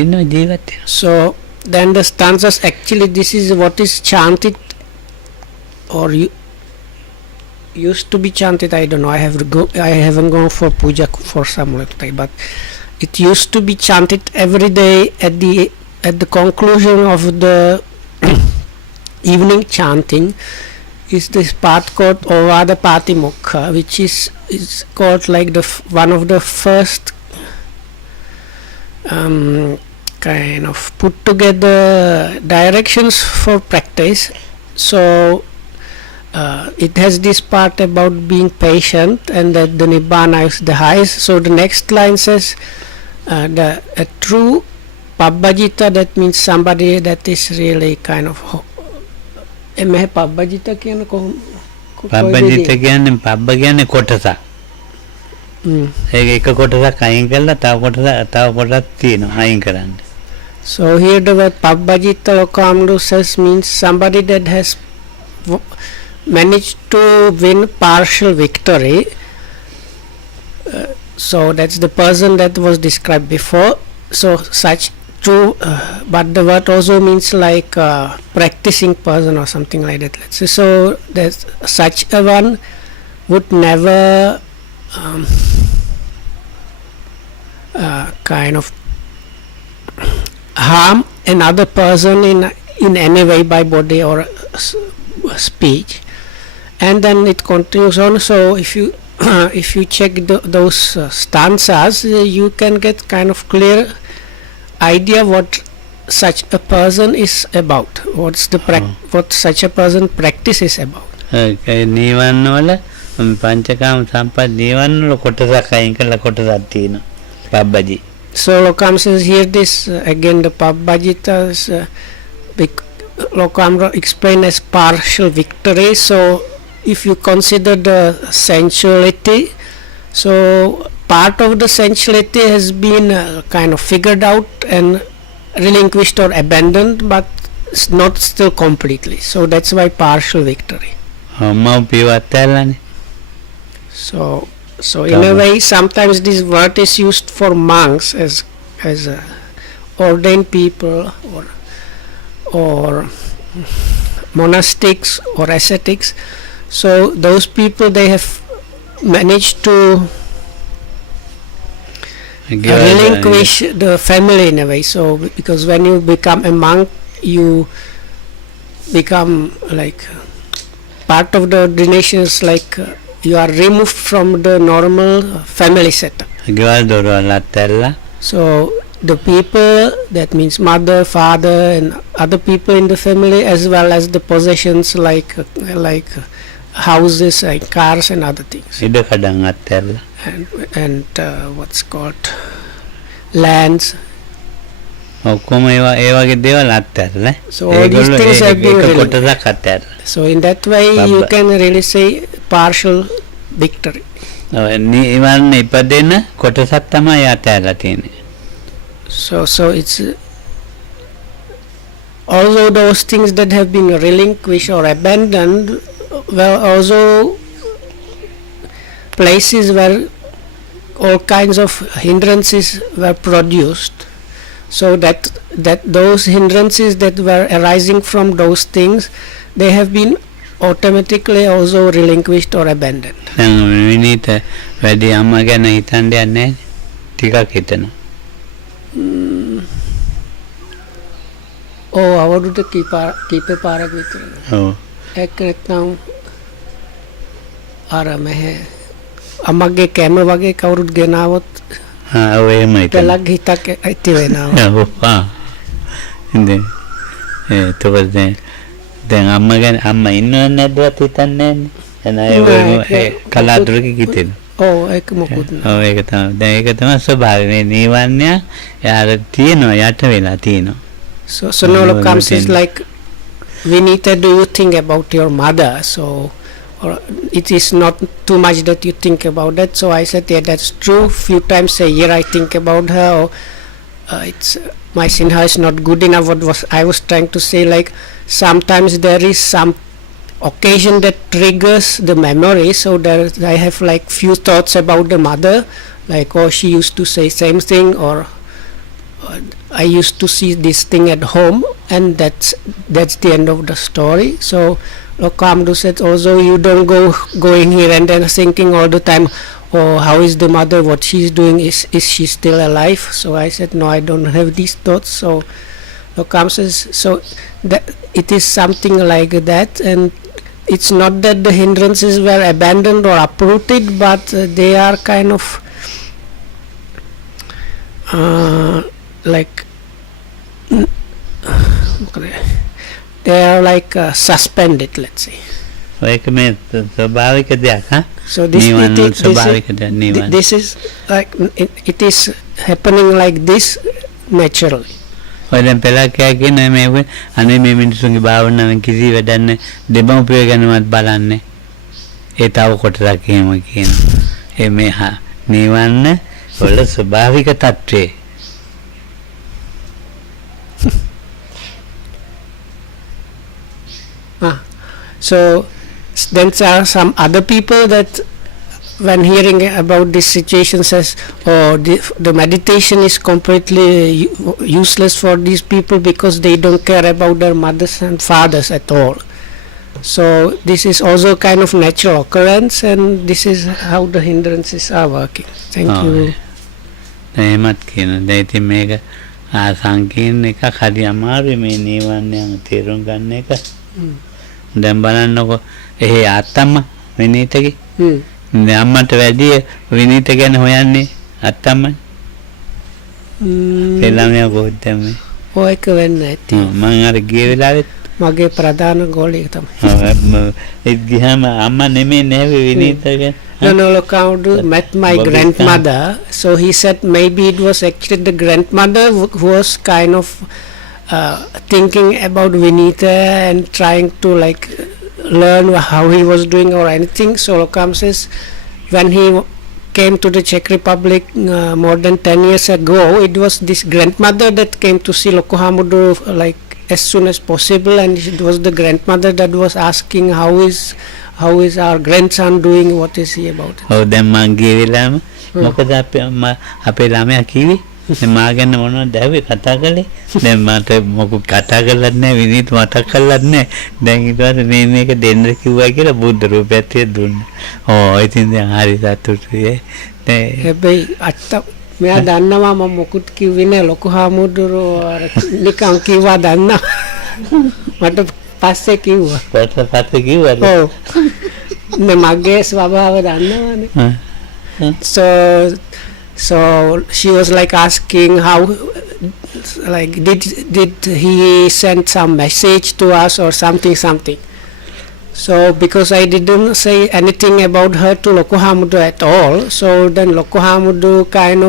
ඉන්න ජීවිතය. So then the stanzas, actually this is what is chanted or used to be chanted. I don't know, I haven't gone for puja for some time, but it used to be chanted every day at the conclusion of the evening chanting. Is this part called Ovada Patimokha, which is called like one of the first kind of put together directions for practice. So it has this part about being patient and that the Nibbana is the highest. So the next line says a true Pabbajita, that means somebody that is really kind of එමෙ පබ්බජිත කියන පබ්බජිත කියන්නේ පබ්බ කියන්නේ කොටසක්. ඒක එක කොටසක් අයින් කරලා තව කොටසක් තියෙනවා අයින් කරන්න. So here the word Pabbajita Lokamlu says means somebody that has managed to win partial victory. So that's the person that was described before. So such true, but the word also means like practicing person or something like that. Let's say. So there's such a one would never kind of harm another person in any way by body or speech. And then it continues on. So if you if you check those stanzas, you can get kind of clear idea what such a person is about, what such a person practice is about. නිවන වල පංචකාම සම්පත් නිවන වල කොටසක් අයින් කරලා කොටසක් තියෙනවා පබ්බජි. So Lokam says here this again the Pabbajita Lokam explained as partial victory. So if you consider the sensuality, so part of the sensuality has been kind of figured out and relinquished or abandoned, but not still completely. So that's why partial victory. මව්පියව අත්හැරලානේ. So in a way, sometimes this word is used for monks as ordained people or monastics or ascetics. So those people, they have managed to relinquish the family in a way. So because when you become a monk, you become like part of the ordination is like you are removed from the normal family setup. ගෙවල් දොරවල් අත්හැරලා So the people, that means mother, father, and other people in the family, as well as the possessions like houses, like cars and other things, ඉඩ කඩන් අත්හැරලා and what's called lands. ඔක්කොම ඒ වගේ දේවල් අත්හැරලා So all these things have been ඒක relinquished. කොටසක් අත්හැරලා. So in that way, you can really say partial victory. නිවන්න ඉපදෙන කොටසක් තමයි අත්හැරලා තියෙන්නේ. So it's although those things that have been relinquished or abandoned were also places where all kinds of hindrances were produced. So that those hindrances that were arising from those things, they have been automatically also relinquished or abandoned. දැන් විනීත වැඩි අම්මා ගැන හිතන්න යන්නේ නැහැ. ටිකක් හිතනවා. අවුරුදු කීප පාරක් විතර. ඔව්. ඒක නැත්නම් අර මෙහෙ අම්මගේ කැම වගේ කවුරුත් ගෙනාවොත් ඔව් එහෙම හිතනවා. පළක් හිතක් ඇති වෙනවා. ඔව්. ඉතින් එතකොට දැන් අම්මා ඉන්නව නැද්දවත් හිතන්නේ නැහැ නේ. ඒ කලාතුරකින් හිතෙනවා. ඔව් ඒක මොකුත් නෑ. ඔව් ඒක තමයි. දැන් ඒක තමයි ස්වභාවය. මේ නිවන්‍ය යාර තියෙනවා යට වෙලා තියෙනවා. So now comes is like, Vinita, do you think about your mother? So or it is not too much that you think about that. So I said, yeah, that's true. Few times a year I think about her. Or it's my sinha is not good enough. What was I was trying to say, like sometimes there is some occasion that triggers the memory. So there I have like few thoughts about the mother, like, oh, she used to say same thing, or I used to see this thing at home, and that's the end of the story. So Lokamdu said, also you don't going here and then thinking all the time, oh, how is the mother, what she's doing, is she still alive? So I said, no, I don't have these thoughts. So Lokam says, so that it is something like that, and it's not that the hindrances were abandoned or uprooted, but they are kind of like they are like suspended, let's say. ඒක මේ ස්වභාවික දෙයක් හා. So this this is like it is happening like this naturally. ඔය දැන් පෙළක් කියන මේ අනේ මේ මිනිස්සුන්ගේ භාවනාවෙන් කිසි වැඩක් නැහැ. දෙමව්පිය ගැනවත් බලන්නේ. ඒ තව කොටසක් එහෙම කියනවා. ඒ මේ නිවන්න වල ස්වභාවික තත්ත්වය. So then there are some other people that when hearing about this situation says, oh, the meditation is completely useless for these people because they don't care about their mothers and fathers at all. So this is also kind of natural occurrence, and this is how the hindrances are working. Thank you. එහෙමත් කියන දැන් ඉතින් මේක සංකීර්ණ එකක් හරි අමාරුයි මේ නිවන්යන් තේරුම් ගන්න එක. දැන් බලන්නකො එහේ අත්තම්මා විනීතගේ දැන් අම්මට වැඩි විනීත ගැන හොයන්නේ අත්තම්මා. පෙළමයා කොහොමද මේ? ඔය එක වෙන්නේ නැති. මම අර ගිය වෙලාවෙත් මගේ ප්‍රධාන ගෝලිය තමයි. ඒ ගියාම අම්මා නෙමෙයි නේද විනීත ගැන. No, Lokamdu met my grandmother, so he said maybe it was actually the grandmother who was kind of thinking about Vinita and trying to like learn how he was doing or anything. So Lokam says when he came to the Czech Republic more than 10 years ago, it was this grandmother that came to see Lokohamudu like as soon as possible, and it was the grandmother that was asking how is our grandson doing, what is he about. ඔව් දැන් මං ගිය වෙලාවම මොකද අපේ ළමයා කිව්වේ දැන් මා ගැන මොනවද ඇහුවේ කතා කළේ දැන් මට මොකක් කතා කරලත් නැහැ විනීත් මතක් කරලත් නැහැ දැන් ඊට පස්සේ මේක දෙන්න කිව්වා කියලා බුද්ධ රූපයත් දුන්නා. ඕ ඉතින් දැන් හරි සතුටුයි. හැබැයි අත්ත මෙයා දන්නවා මම මොකුත් කිව්වේ නැහැ ලොකු හාමුදුරුවෝ අර නිකන් කිව්වා දන්නා මට පස්සේ කිව්වා. පස්සේ කිව්වද? ඔව්. මගේ ස්වභාව දන්නවනේ. So she was like asking how, like did he send some message to us or something. So because I didn't say anything about her to Loko Hamudu at all, so then Loko Hamudu kind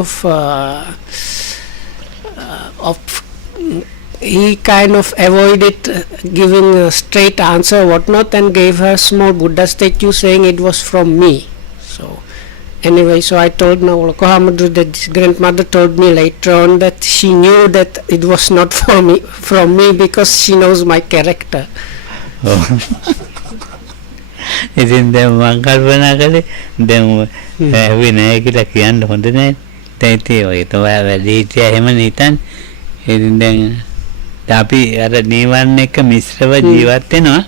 he kind of avoided giving a straight answer whatnot and gave her small Buddha statue saying it was from me. So anyway, so I told now Loko Hamudu that this grandmother told me later on that she knew that it was not from me because she knows my character. ඉතින් දැන් මං කල්පනා කළේ දැන් ඇහුවේ නැහැ කියලා කියන්න හොඳ නැහැ. දැන් ඉතින් ඔය තමයි වැඩි හිටියා එහෙම නිතන්. ඉතින් දැන් අපි අර නීවරණ එක්ක මිශ්‍රව ජීවත් වෙනවා.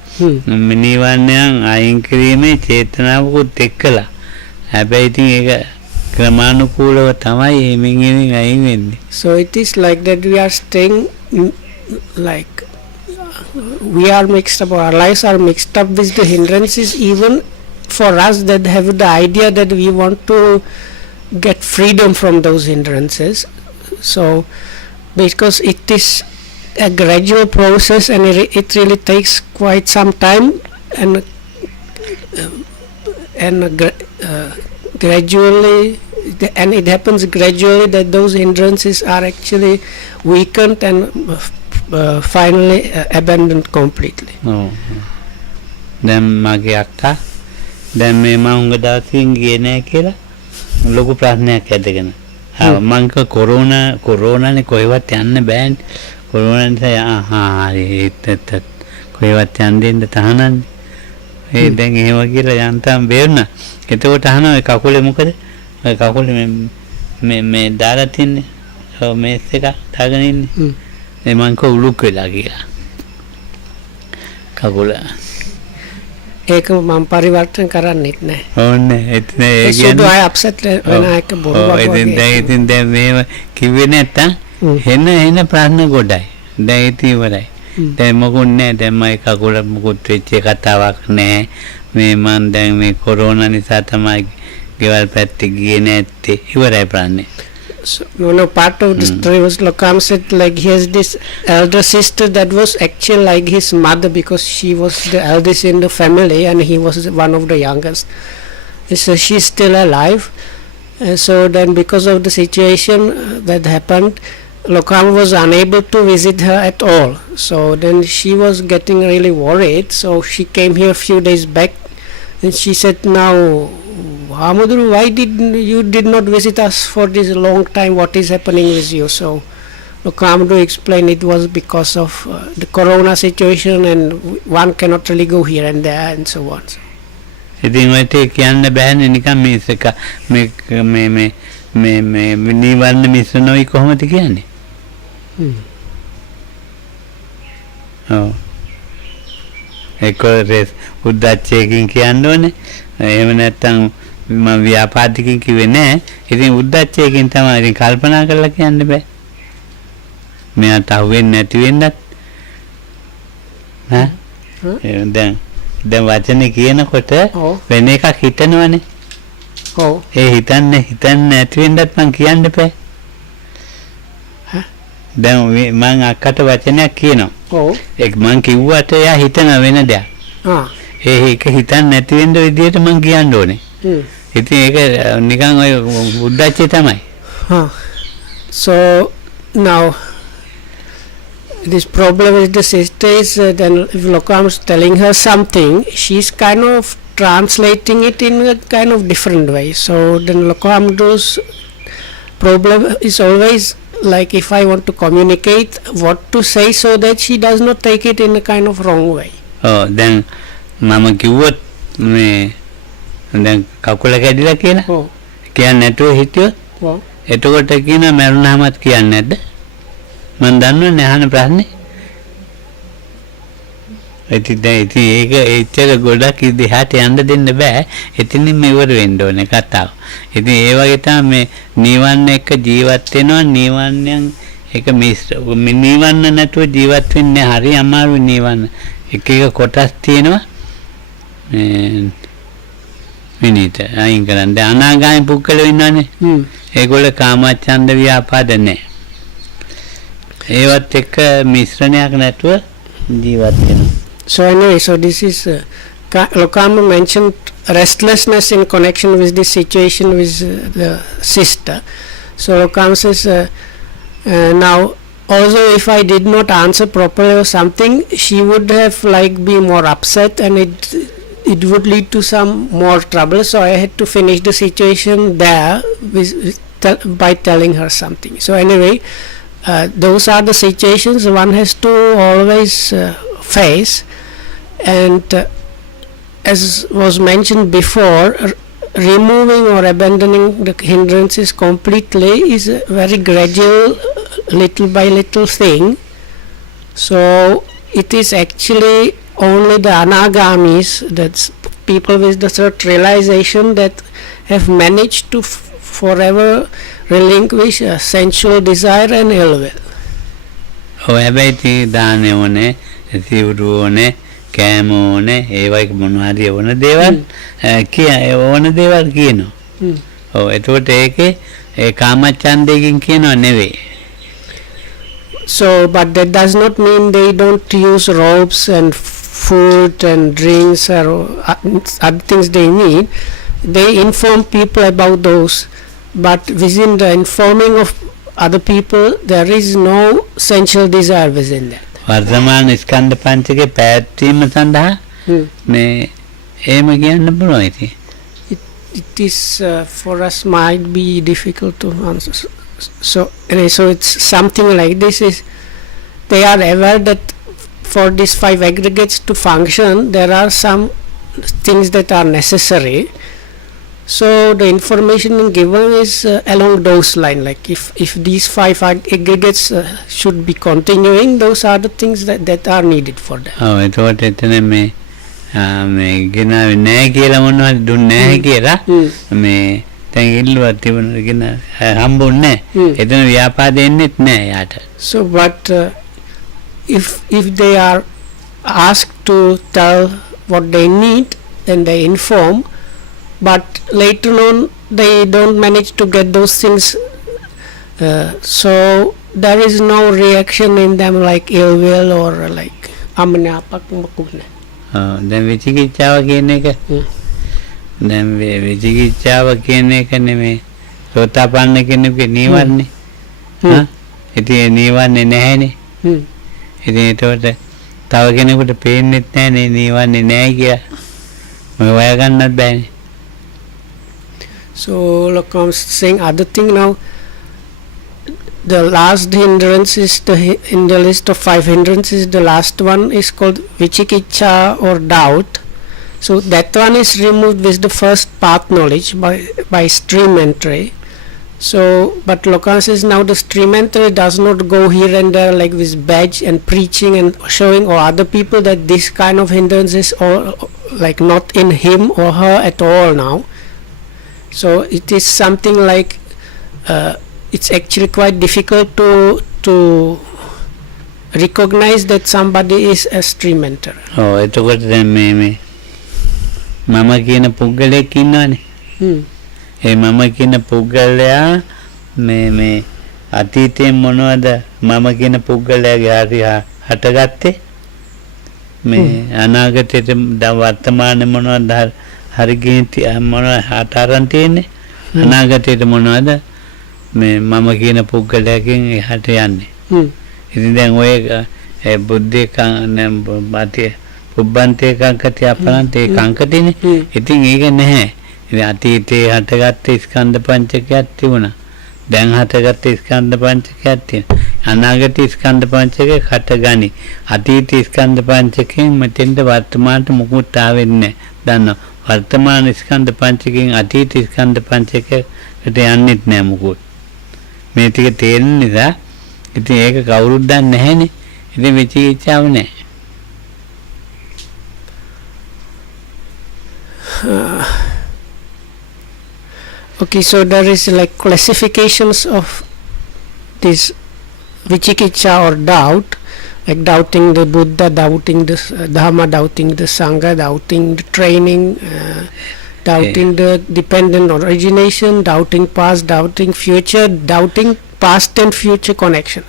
නීවරණයන් අයින් කිරීමේ චේතනාවකුත් එක්කලා. හැබැයි ඉතින් ඒක ක්‍රමානුකූලව තමයි එමින් අයින් වෙන්නේ. So it is like that we are staying like we are mixed up, our lives are mixed up with the hindrances, even for us that have the idea that we want to get freedom from those hindrances. So because it is a gradual process and it really takes quite some time and gradually, and it happens gradually that those hindrances are actually weakened and finally abandoned completely. දැන් මගේ අක්කා දැන් මේ මම හුඟ දවසකින් ගියේ නැහැ කියලා ලොකු ප්‍රශ්නයක් ඇදගෙන. මං කිව්වා කොරෝනානේ කොහෙවත් යන්න බෑනේ. කොරෝනා නිසා හරි කොහෙවත් යන්න දෙන්න තහනන්නේ. ඒ දැන් එහෙම කියලා යන්තම් බේරුණා. එතකොට අහනවා ඒ කකුලේ මොකද? ඒ කකුලේ මේ දාලා තින්නේ. ඔව් මේස් එක දාගෙන ඉන්නේ. ඒ මං කෝ උලුක් වෙලා කියලා. කකුල. ඒක මම පරිවර්තන කරන්නෙත් නැහැ. ඕනේ එතන ඒ කියන්නේ so I upset when I can බොරුවක් වගේ. ඉතින් දැන් මේව කිව්වේ නැත්තම් එන ප්‍රශ්න ගොඩයි. දැන් ඉතින් ඉවරයි. දැන් මොකුත් නැහැ. දැන් මගේ කකුල මොකුත් වෙච්ච කතාවක් නැහැ. මේ මන් දැන් මේ කොරෝනා නිසා තමයි ගෙවල් පැත්තේ ගියේ නැත්තේ. ඉවරයි ප්‍රශ්නේ. So, no, part of the story was Lokam said like he has this elder sister that was actually like his mother because she was the eldest in the family and he was one of the youngest. So she's still alive. So then because of the situation that happened, Lokam was unable to visit her at all. So then she was getting really worried. So she came here a few days back and she said, now Hamudu, why you did not visit us for this long time? What is happening with you? So Hamudu explained it was because of the corona situation and one cannot really go here and there and so on. ඉතින් ඔය තේ කියන්න බෑනේ නිකන් මේක මේ නිවර්ණ මිශ්‍රණෝයි කොහොමද කියන්නේ? ඔව් ඒක රෙස් උද්දච්චයකින් කියන්න ඕනේ. එහෙම නැත්නම් මම ව්‍යාපාදිකකින් කිව්වේ නෑ. ඉතින් උද්දච්චයකින් තමයි ඉතින් කල්පනා කරලා කියන්න බෑ. මෙයාට අහුවෙන්නේ නැති වෙන්නත්. දැන් වචනේ කියනකොට වෙන එකක් හිතනවනේ. ඔව්. ඒ හිතන්නේ නැති වෙන්නත් මං කියන්න බෑ. දැන් මං අක්කට වචනයක් කියනවා. ඔව්. ඒක මං කිව්වට එයා හිතන වෙන දෙයක්. ඒක හිතන්නේ නැති වෙන්න විදියට මං කියන්න ඕනේ. ඉතින් ඒක නිකන් ඔය උද්දච්චය තමයි. So now this problem with the sister is then if Lokam is telling her something, she's kind of translating it in a kind of different way. So then Lokam's problem is always like if I want to communicate what to say so that she does not take it in a kind of wrong way. ඔව් දැන් මම කිව්වොත් මේ දැන් කකුල කැඩිලා කියලා Oh, කියන්නේ නැතුව හිටියොත් well, එතකොට කියන මරුණාමත් කියන්නේ නැද්ද? මම දන්නවනේ අහන ප්‍රශ්නේ. ඉතින් ඒක එච්චර ගොඩක් ඉදිහාට යන්න දෙන්න බෑ. එතනින් මෙවර වෙන්න ඕනේ කතාව. ඉතින් ඒ වගේ තමයි මේ නිවන්න එක්ක ජීවත් වෙනවා නිවන්නන් එක නිවන්න නැතුව ජීවත් වෙන්නේ හරි අමාරු නිවන්න. එක එක කොටස් තියෙනවා. විනීත අයින් කරන්න. අනාගාමී පුද්ගලයෝ ඉන්නවනේ. ඒගොල්ලෝ කාමච්ඡන්ද ව්‍යාපාද නැහැ. ඒවත් එක්ක මිශ්‍රණයක් නැතුව ජීවත් වෙනවා. so anyway, so this is Lokama mentioned restlessness in connection with this situation with the sister. So Lokama says, now also if I did not answer properly or something, she would have like be more upset and it would lead to some more trouble. So I had to finish the situation there by telling her something. So anyway, those are the situations one has to always face. And as was mentioned before, removing or abandoning the hindrances completely is a very gradual, little by little thing. So it is actually only the anagamis, that's people with the third realization, that have managed to forever relinquish sensual desire and ill will. හැබැයි දානේ ඕනේ සිවුරු ඕනේ කෑම ඕනේ ඒ වගේ මොනවාරි ඕන දේවල් ඕන දේවල් කියනවා. ඔව් එතකොට ඒකේ ඒ කාමච්ඡන්දයෙන් කියනවා නෙවෙයි. So but that does not mean they don't use robes and food and drinks or other things they need. They inform people about those, but within the informing of other people there is no sensual desire within that. වර්තමාන ස්කන්ධ පංචකේ පැවැත්වීම සඳහා මේ එහෙම කියන්න පුළුවන් ඉතින්. It is for us might be difficult to answer. So anyway, so it's something like this is they are aware that for these 5 aggregates to function there are some things that are necessary. So the information given is along those lines, like if these 5 aggregates should be continuing, those are the things that are needed for that. ඔව් එතකොට එතන මේ ගෙනාවේ නැහැ කියලා මොනවද දුන්නේ නැහැ කියලා මේ දැන් ඉල්ලුවා තිබුණා කියන හම්බුන්නේ නැහැ. එතන ව්‍යාපාදෙ එන්නෙත් නැහැ යාට. So but if they are asked to tell what they need and they inform, but later on they don't manage to get those things, so there is no reaction in them like ill will or like amanapak makune. දැන් විචිකිච්ඡාව කියන එක දැන් විචිකිච්ඡාව කියන එක නෙමෙයි සෝතාපන්න කෙනෙකුගේ නීවරණේ. ඉතින් ඒ නීවරණේ නැහැනේ. ඉතින් ඒකට තව කෙනෙකුට පේන්නෙත් නැහැනේ නීවරණේ නැහැ කියලා. මොකද හොයා ගන්නත් බෑනේ. So look, I'm saying other thing now. The last hindrance is in the list of 5 hindrances. The last one is called vichikicha or doubt. So that one is removed with the first path knowledge by stream entry. So, but Lokan says now the stream entry does not go here and there like with badge and preaching and showing or other people that this kind of hindrance is all like not in him or her at all now. So it is something like it's actually quite difficult to recognize that somebody is a stream enter. ඔව් එතකොට දැන් මේ මම කියන පුද්ගලයෙක් ඉන්නවනේ. ඒ මම කියන පුද්ගලයා මේ අතීතයේ මොනවද මම කියන පුද්ගලයාගේ හරි හටගත්තේ මේ අනාගතයේ වර්තමානයේ මොනවද හරි ගිහින් මොනවද හතරන් තියෙන්නේ අනාගතයේ මොනවද මේ මම කියන පුද්ගලයාගෙන් එහාට යන්නේ. ඉතින් දැන් ඔය බුද්ධේ කන්ති පුබ්බන්තේ කංකති අපරන්තේ කංකතිනේ. ඉතින් ඒක නැහැ. ඉතින් අතීතයේ හටගත්ත ස්කන්ධ පංචකයක් තිබුණා. දැන් හටගත්ත ස්කන්ධ පංචකයක් තියෙනවා. අනාගත ස්කන්ධ පංචකේ හටගනි. අතීත ස්කන්ධ පංචකයෙන් මෙතෙන්ට වර්තමානට මුකුත් ආවෙන්නේ නැහැ. දන්නවා. වර්තමාන ස්කන්ධ පංචකයෙන් අතීත ස්කන්ධ පංචකයට යන්නෙත් නැහැ මුකුත්. මේ ටික තේරෙන නිසා ඉතින් ඒක කවුරුත් දන්නේ නැහැනේ. ඉතින් විචිකිච්ඡාව නැහැ. Okay, so there is like classifications of this vichikicha or doubt, like doubting the Buddha, doubting the Dhamma, doubting the Sangha, doubting the training, doubting the dependent origination, doubting past, doubting future, doubting past and future connection.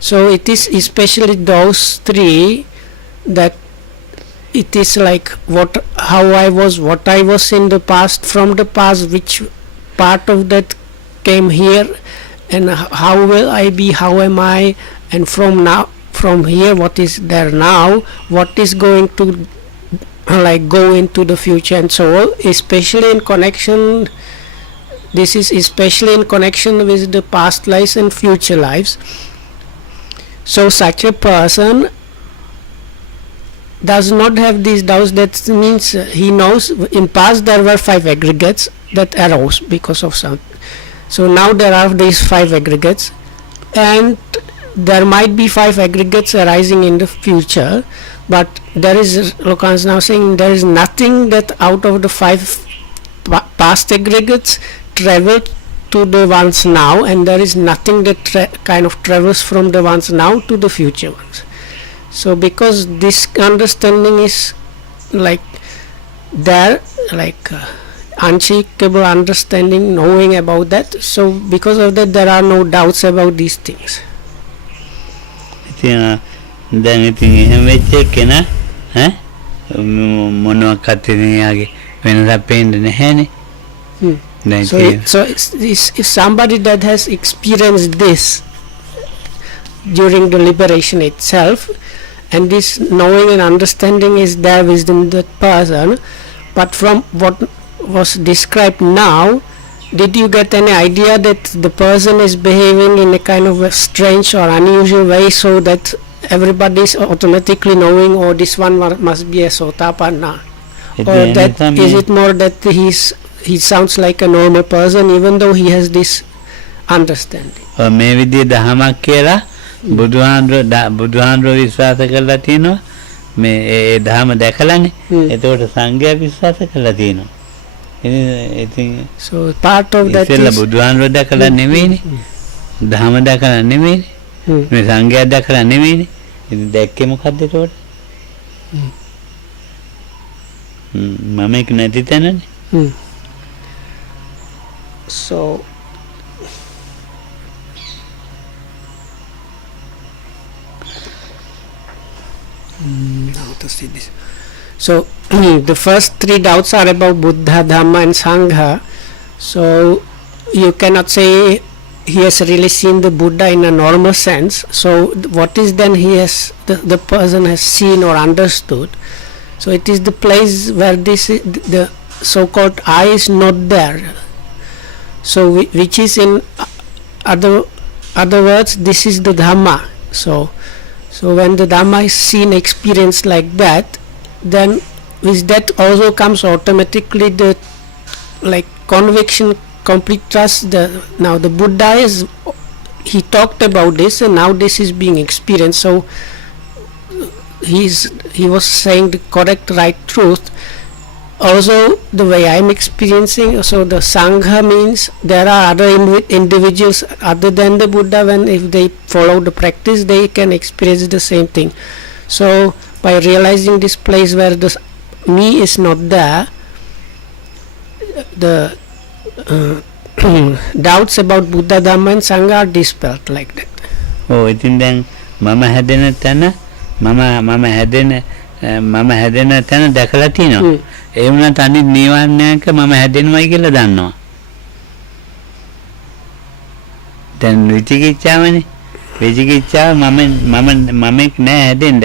So it is especially those three that it is like what I was in the past, from the past, which part of that came here, and how will I be, how am I, and from here what is there now, what is going to like go into the future, and so on, especially in connection. This is especially in connection with the past lives and future lives. So such a person does not have these doubts. That means he knows in past there were 5 aggregates that arose because of some. So now there are these 5 aggregates, and there might be 5 aggregates arising in the future, but there is, Lokan is now saying, there is nothing that out of the 5 past aggregates travel to the ones now, and there is nothing that kind of travels from the ones now to the future ones. So because this understanding is like there, like unshakable understanding, knowing about that, so because of that there are no doubts about these things. දැන් ඉතින් එහෙම වෙච්ච කෙනා මොනවාක්වත් එයාගේ වෙනසක් පේන්නේ නැහැනේ. So if somebody that has experienced this during the liberation itself, and this knowing and understanding is there within that person, but from what was described now, did you get any idea that the person is behaving in a kind of a strange or unusual way, so that everybody is automatically knowing, oh, this one must be a Sotapanna? Or that is it more that he sounds like a normal person even though he has this understanding? මේ විදිහේ දහමක් කියලා බුදුහාමුදුරුවෝ විශ්වාස කරලා තිනවා. මේ ඒ දහම දැකලානේ. එතකොට සංඝයා විශ්වාස කරලා තිනවා. So part of that ඉතින් බුදුහාමුදුරුවෝ දැකලා නෙවෙයිනේ. දහම දැකලා නෙවෙයිනේ. මේ සංඝයා දැකලා නෙවෙයිනේ. ඉතින් දැක්කේ මොකද්ද එතකොට? මම එක් නැති තැනනේ. So now to see this. So the first 3 doubts are about Buddha, Dhamma and Sangha. So you cannot say he has really seen the Buddha in a normal sense. So what is then he has the person has seen or understood? So it is the place where this is, the so-called I is not there. So which is in other words, this is the Dhamma. So when the Dhamma is seen, experienced like that, then with that also comes automatically the like conviction, complete trust. Now the Buddha is, he talked about this, and now this is being experienced. So he was saying the correct, right truth. Also the way I am experiencing, so the Sangha means there are other individuals other than the Buddha, when if they follow the practice they can experience the same thing. So by realizing this place where the me is not there, the doubts about Buddha, Dhamma and Sangha are dispelled like that. Oh, ඉතින් දැන් මම හැදෙන තැන මම හැදෙන තැන දැකලා තිනවා. ඒ වුණත් අනිත් නිවන්නේක මම හැදෙනවයි කියලා දන්නවා. දැන් විචිකිච්ඡාවනේ. විචිකිච්ඡාව මම නෑ හැදෙන්න.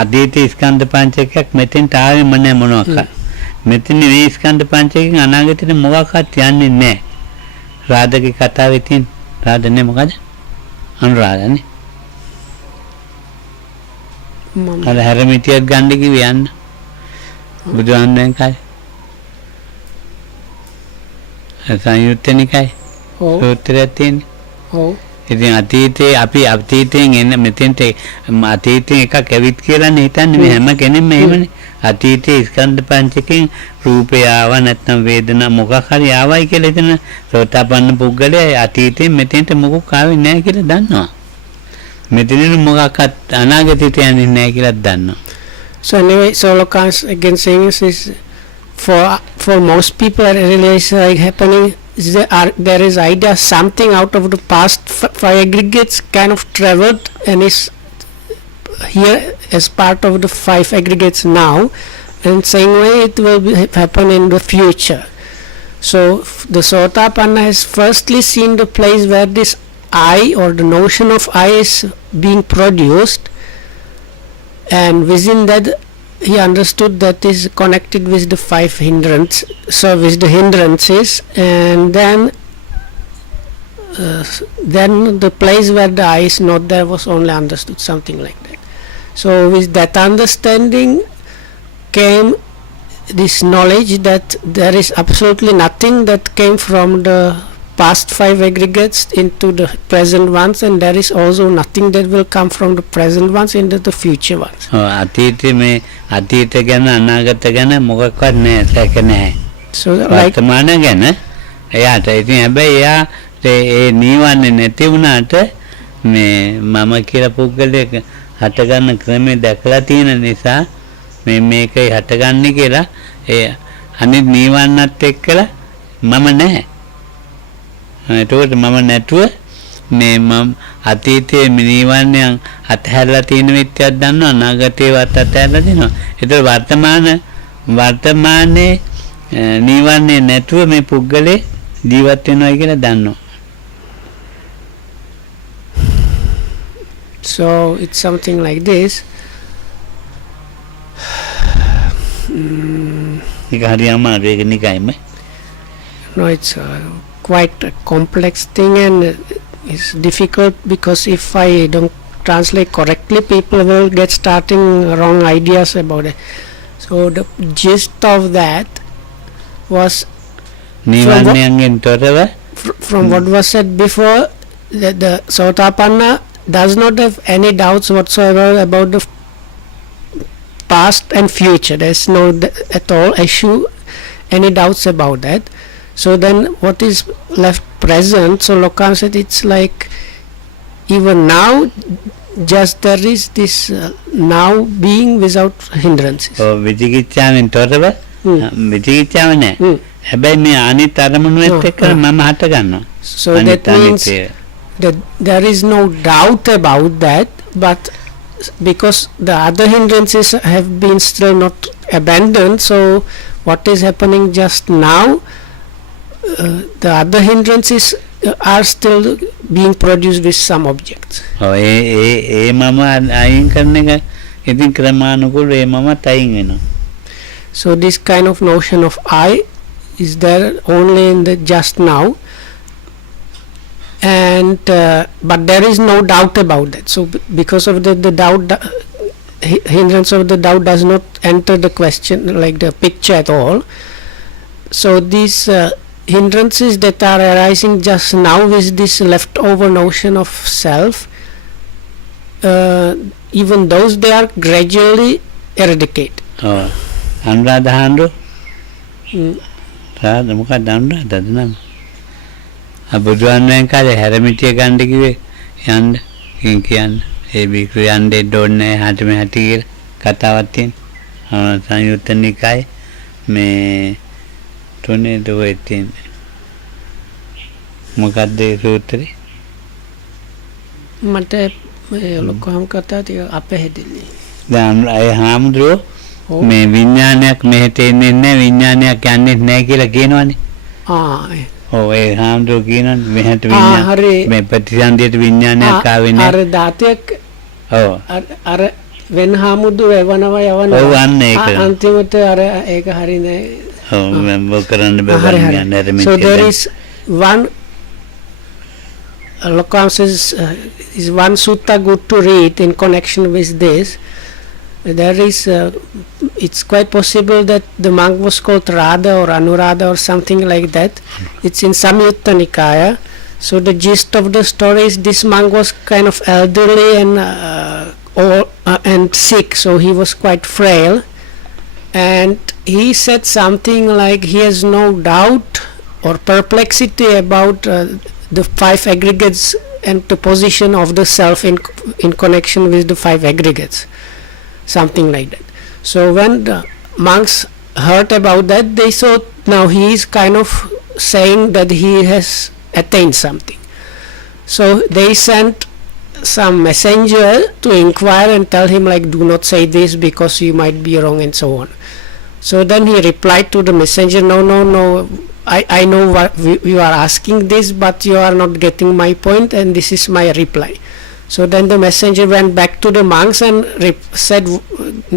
අතීත ස්කන්ධ පංචකයක් මෙතෙන්ට ආවෙම නෑ මොනවාක්වත්. මෙතන මේ ස්කන්ධ පංචකයෙන් අනාගතේට මොකක්වත් යන්නේ නෑ. රාධගේ කතාවේ තියෙන රාධනේ මොකද? අනුරාධනේ. මම අර හැරමිටියක් ගන්න කිව්වේ යන්න. බුදුහාමුදුරන් කාලේ. සංයුත්ත නිකායේ ඔව් සූත්‍රයක් තියෙන්නේ. ඔව් ඉතින් අතීතේ අපි අතීතයෙන් එන්න මෙතෙන්ට අතීතයෙන් එකක් ඇවිත් කියලානේ හිතන්නේ මේ හැම කෙනෙක්ම එහෙමනේ. අතීතයේ ස්කන්ධ පංචකයෙන් රූපය ආවා නැත්නම් වේදනා මොකක් හරි ආවයි කියලා හිතන සෝතාපන්න පුද්ගලයා අතීතයෙන් මෙතෙන්ට මොකක් ආවේ නැහැ කියලා දන්නවා. මෙතනින් මොකක්වත් අනාගතයට යන්නේ නැහැ කියලා දන්නවා. So anyway, so Lokan's again saying is for most people really is like happening is there is idea something out of the past five aggregates kind of traveled and is here as part of the five aggregates now, and same way it will happen in the future. So the Sotapanna has firstly seen the place where this I or the notion of I is being produced, and within that he understood that is connected with the five hindrances, so with the hindrances, and then the place where the I is not there was only understood, something like that. So with that understanding came this knowledge that there is absolutely nothing that came from the past five aggregates into the present ones, and there is also nothing that will come from the present ones into the future ones. අතීතේ මේ අතීත ගැන අනාගත ගැන මොකක්වත් නැහැ, සැක නැහැ. So like වර්තමාන ගැන එයාට ඉතින් හැබැයි එයා ඒ නිවන්නේ නැති වුණාට මේ මම කියලා පුද්ගලයෙක් හටගන්න ක්‍රමේ දැකලා තියෙන නිසා මේ මේකයි හටගන්නේ කියලා ඒ අනිත් නිවන්නත් එක්කලා මම නැහැ. එතකොට මම නැතුව මේ මම අතීතයේ නිවන්නයන් අතහැරලා තියෙන විත්‍යක් දන්නවා, අනාගතේවත් අතහැරලා දෙනවා. ඒතර වර්තමානයේ නිවන්නේ නැතුව මේ පුද්ගලේ ජීවත් වෙනවා කියලා දන්නවා. so it's something like this. ඒක හරියම ඒක නිකයිම. No, it's quite a complex thing, and it's difficult because if I don't translate correctly, people will get starting wrong ideas about it. So the gist of that was නිවන්නයන්ගෙන් තොරව from what was said before, that the Sotapanna does not have any doubts whatsoever about the past and future. There's no at all issue, any doubts about that. So then what is left present, so Lokan said it's like even now just there is this now being without hindrances. විචිකිච්ඡාවෙන් තොරව විචිකිච්ඡාව නැහැ. හැබැයි මේ අනිත් අරමුණුත් එක්ක මම හට ගන්නවා. So that means that there is no doubt about that, but because the other hindrances have been still not abandoned, so what is happening just now, the other hindrances are still being produced with some objects. ඒ මම අයින් කරන එක ඉතින් ක්‍රමානුකූලව ඒ මමත් අයින් වෙනවා. So this kind of notion of I is there only in the just now, and but there is no doubt about that. So because of the doubt, hindrance of the doubt does not enter the question, like the picture at all. So these hindrances that are arising just now with this leftover notion of self, even those, they are gradually eradicated. අනුරාධාන්දු Radha මොකක්ද අනුරාධද නම බුදුහාමුදුරන් කාලේ හැරමිටිය ගන්න කිව්වේ යන්න කියන්න ඒ බිකු යන්නේ ඩොන්නේ හැට මෙහාට කියලා කතාවක් තියෙන සංයුත්ත නිකායේ මේ තුනේ දුවේ තියෙන මොකක්ද ඒ සූත්‍රේ මට ලොකුම කතා ටික අපහැදිලි. දැන් අය හාමුදුරුවෝ මේ විඥානයක් මෙහෙට එන්නේ නැහැ, විඥානයක් යන්නේ නැහැ කියලා කියනවනේ. ඔව් ඒ හාමුදුරුවෝ කියනවනේ මෙහෙට විඥාන මේ ප්‍රතිසන්දියට විඥානයක් ආවේ නැහැ. අර දාතයක් ඔව් අර වෙන හාමුදුරුවෝ එවනවා යවනවා. ඔව් අන්න ඒක. අන්තිමට අර ඒක හරිනේ. ඔව් මම කරන්න බෑ විඥාන So there is one Lokam says is one sutta good to read in connection with this. There is, it's quite possible that the monk was called Radha or Anuradha or something like that. It's in Samyutta Nikaya. So the gist of the story is this monk was kind of elderly and sick, so he was quite frail. And he said something like he has no doubt or perplexity about the five aggregates and the position of the self in connection with the five aggregates, something like that. So when the monks heard about that, they thought now he is kind of saying that he has attained something. So they sent some messenger to inquire and tell him like, do not say this because you might be wrong and so on. So then he replied to the messenger, no, I know what you are asking this, but you are not getting my point, and this is my reply. So then the messenger went back to the monks and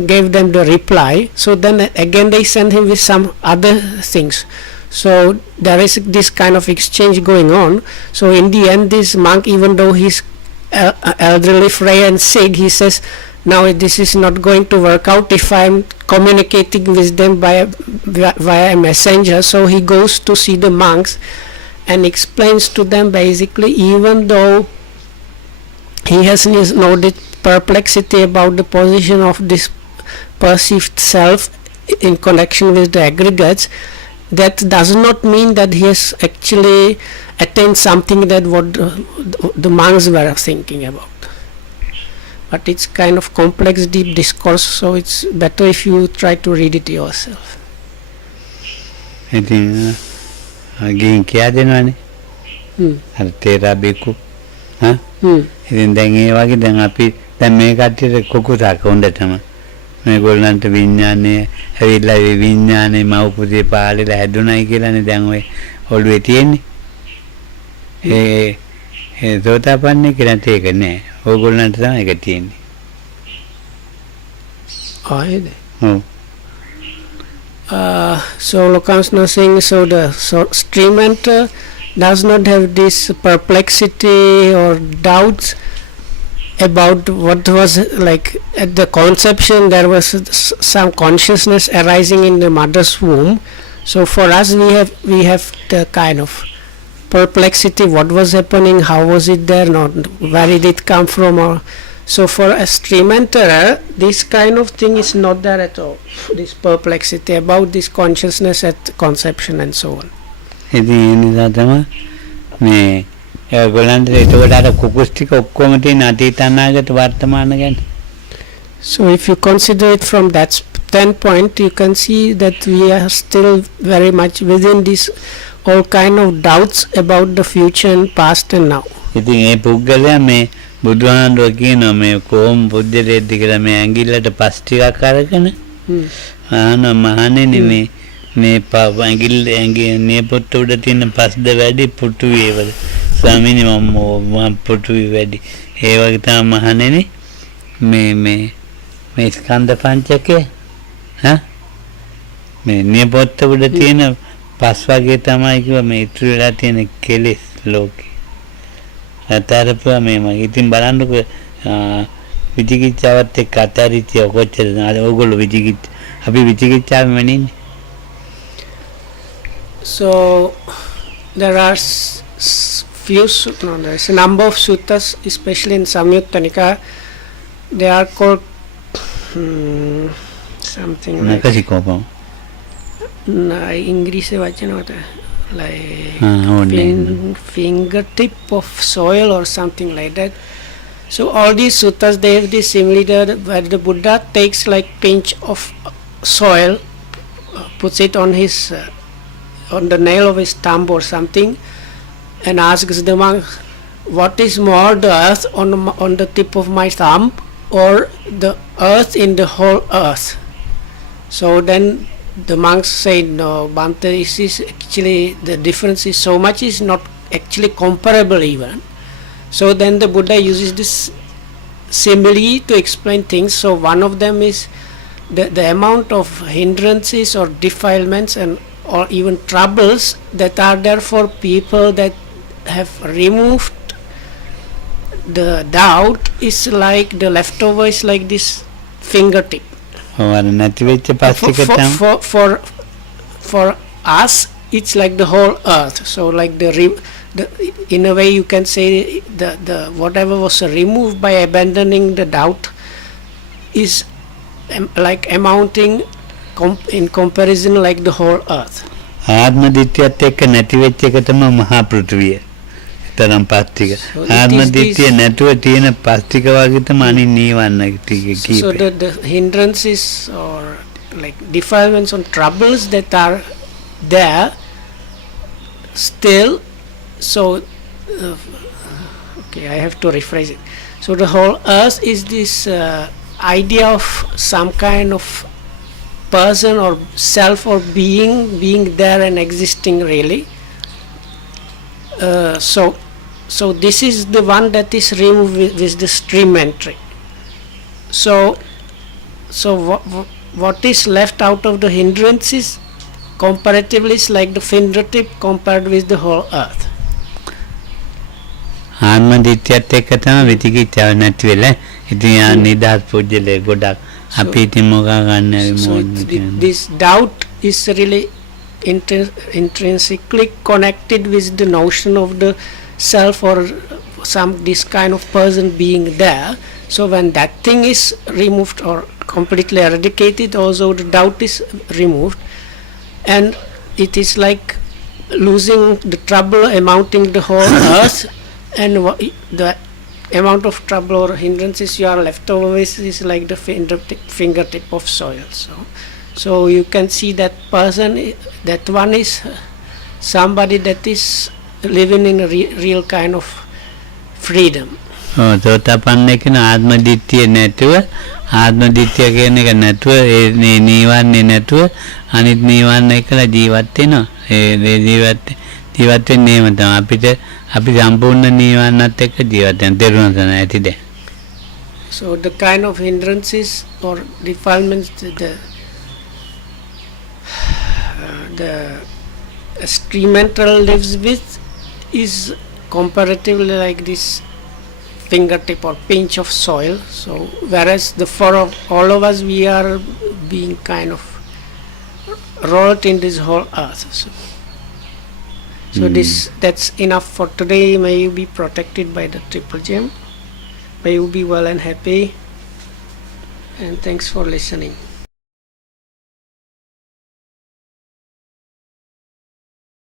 gave them the reply. So then again they sent him with some other things. So there is this kind of exchange going on. So in the end, this monk, even though he's elderly, frail and sick, he says, now this is not going to work out if I'm communicating with them via a messenger. So he goes to see the monks and explains to them basically, even though he has no perplexity about the position of this perceived self in connection with the aggregates, that does not mean that he has actually attained something that what the monks were thinking about. But it's kind of complex, deep discourse, so it's better if you try to read it yourself. ඉතින් ගිහින් කියා දෙනවනේ. අර තේරා බේකු. ඉතින් දැන් ඒ වගේ දැන් අපි දැන් මේ කට්ටියට කුකුසාක හොඳටම මේගොල්ලන්ට විඥානය ඇවිල්ලා ඒ විඥානේ මව්පුතේ පාලෙලා හැදුණයි කියලානේ දැන් ඔය ඔළුවේ තියෙන්නේ. ඒ සෝතාපන්නේ කියලාත් ඒක නෑ. ඕගොල්ලන්ට තමයි ඒක තියෙන්නේ. So Lokamsna saying, so the stream enter does not have this perplexity or doubts about what was like at the conception. There was some consciousness arising in the mother's womb. So for us we have the kind of perplexity, what was happening, how was it there, not where did it come from, or so for a stream enterer this kind of thing is not there at all, this perplexity about this consciousness at conception and so on. ඉතින් ඒ නිසා තමයි මේ ඒගොල්ලන්ට ඒකට අර කුකුස් ටික ඔක්කොම තියෙන අතීත අනාගත වර්තමාන ගැන. So if you consider it from that standpoint, you can see that we are still very much within this all kind of doubts about the future and past and now. ඉතින් ඒ පුද්ගලයා මේ බුදුහාමුදුරුවෝ කියනවා මේ කොහොම බුද්ධලේද්ද කියලා මේ ඇඟිල්ලට පස් ටිකක් අරගෙන මහණෙනි මේ ඇඟිල්ල නියපොත්ත උඩ තියෙන පස්ද වැඩි පුටුවේ වල ස්වාමීනි මම පුටුවේ වැඩි ඒ වගේ තමයි මහණෙනි මේ ස්කන්ධ පංචකය මේ නියපොත්ත උඩ තියෙන පස් වගේ තමයි කිව්වා මේ ඉතුරු වෙලා තියෙන කෙලෙස් ලෝකේ අතරපුවා මේ මම ඉතින් බලන්නකො විචිකිච්ඡාවත් එක්ක අතරිතිය කොච්චර ඕගොල්ලෝ අපි විචිකිච්ඡාවෙම ඉන්නේ. So there are there's a number of suttas, especially in Samyutta Nikaya. They are called something like English like fingertip of soil or something like that. So all these suttas, they have this similitude where the Buddha takes like pinch of soil, puts it on his on the nail of his thumb or something, and asks the monk, what is more, the earth on the tip of my thumb or the earth in the whole earth? So then the monks say, no, Bhante, this is actually, the difference is so much, is not actually comparable even. So then the Buddha uses this simile to explain things. So one of them is the amount of hindrances or defilements and or even troubles that are there for people that have removed the doubt is like the leftover is like this fingertip. ඔව් අර නැති වෙච්ච For, පස්තික for, තමයි. for, for, for us, it's like the whole earth. So like the in a way you can say the whatever was removed by abandoning the doubt is like amounting in comparison like the whole earth. ආත්ම දිට්ඨියත් එක්ක නැති වෙච්ච එක තමයි මහා පෘථිවිය. තරම් පස්තික. So it ආත්ම is දිට්ඨිය this- නැතුව තියෙන පස්තික වගේ තමයි අනිත් නීවරණ ටික So කීපේ. the hindrances or like defilements and troubles that are there still, so okay, I have to rephrase it. So the whole earth is this idea of some kind of person or self or being there and existing really. So this is the one that is removed with the stream entry. So what is left out of the hindrances comparatively is like the fingertip compared with the whole earth. ආත්ම දිට්ඨියත් එක්ක තමයි විචිකිච්ඡාව නැති වෙලා. ඉතින් යා නිදහස් පුජ්‍යලේ ගොඩක් අපි ඉතින් මොකා ගන්න So this doubt is really intrinsically connected with the notion of the self or this kind of person being there. So when that thing is removed or completely eradicated, also the doubt is removed, and it is like losing the trouble amounting the whole earth, and the amount of trouble or hindrances you are left over with is like the fingertip of soil. So you can see that person, that one is somebody that is living in a real kind of freedom. ඔව් සෝතාපන්න කියන ආත්ම දිට්ඨිය නැතුව ආත්ම දිට්ඨිය කියන එක නැතුව ඒ නීවරණේ නැතුව අනිත් නීවරණ එකලා ජීවත් වෙනවා. ඒ ජීවත් වෙන්නේ එහෙම තමයි. අපි සම්පූර්ණ නීවරණත් එක්ක ජීවත් වෙන දරුවන් තමයි ඇති දැන්. So the kind of hindrances or defilements the streamental lives with is comparatively like this fingertip or pinch of soil. So whereas for all of us we are being kind of rolled in this whole earth. So that's enough for today. May you be protected by the triple gem. May you be well and happy. And thanks for listening.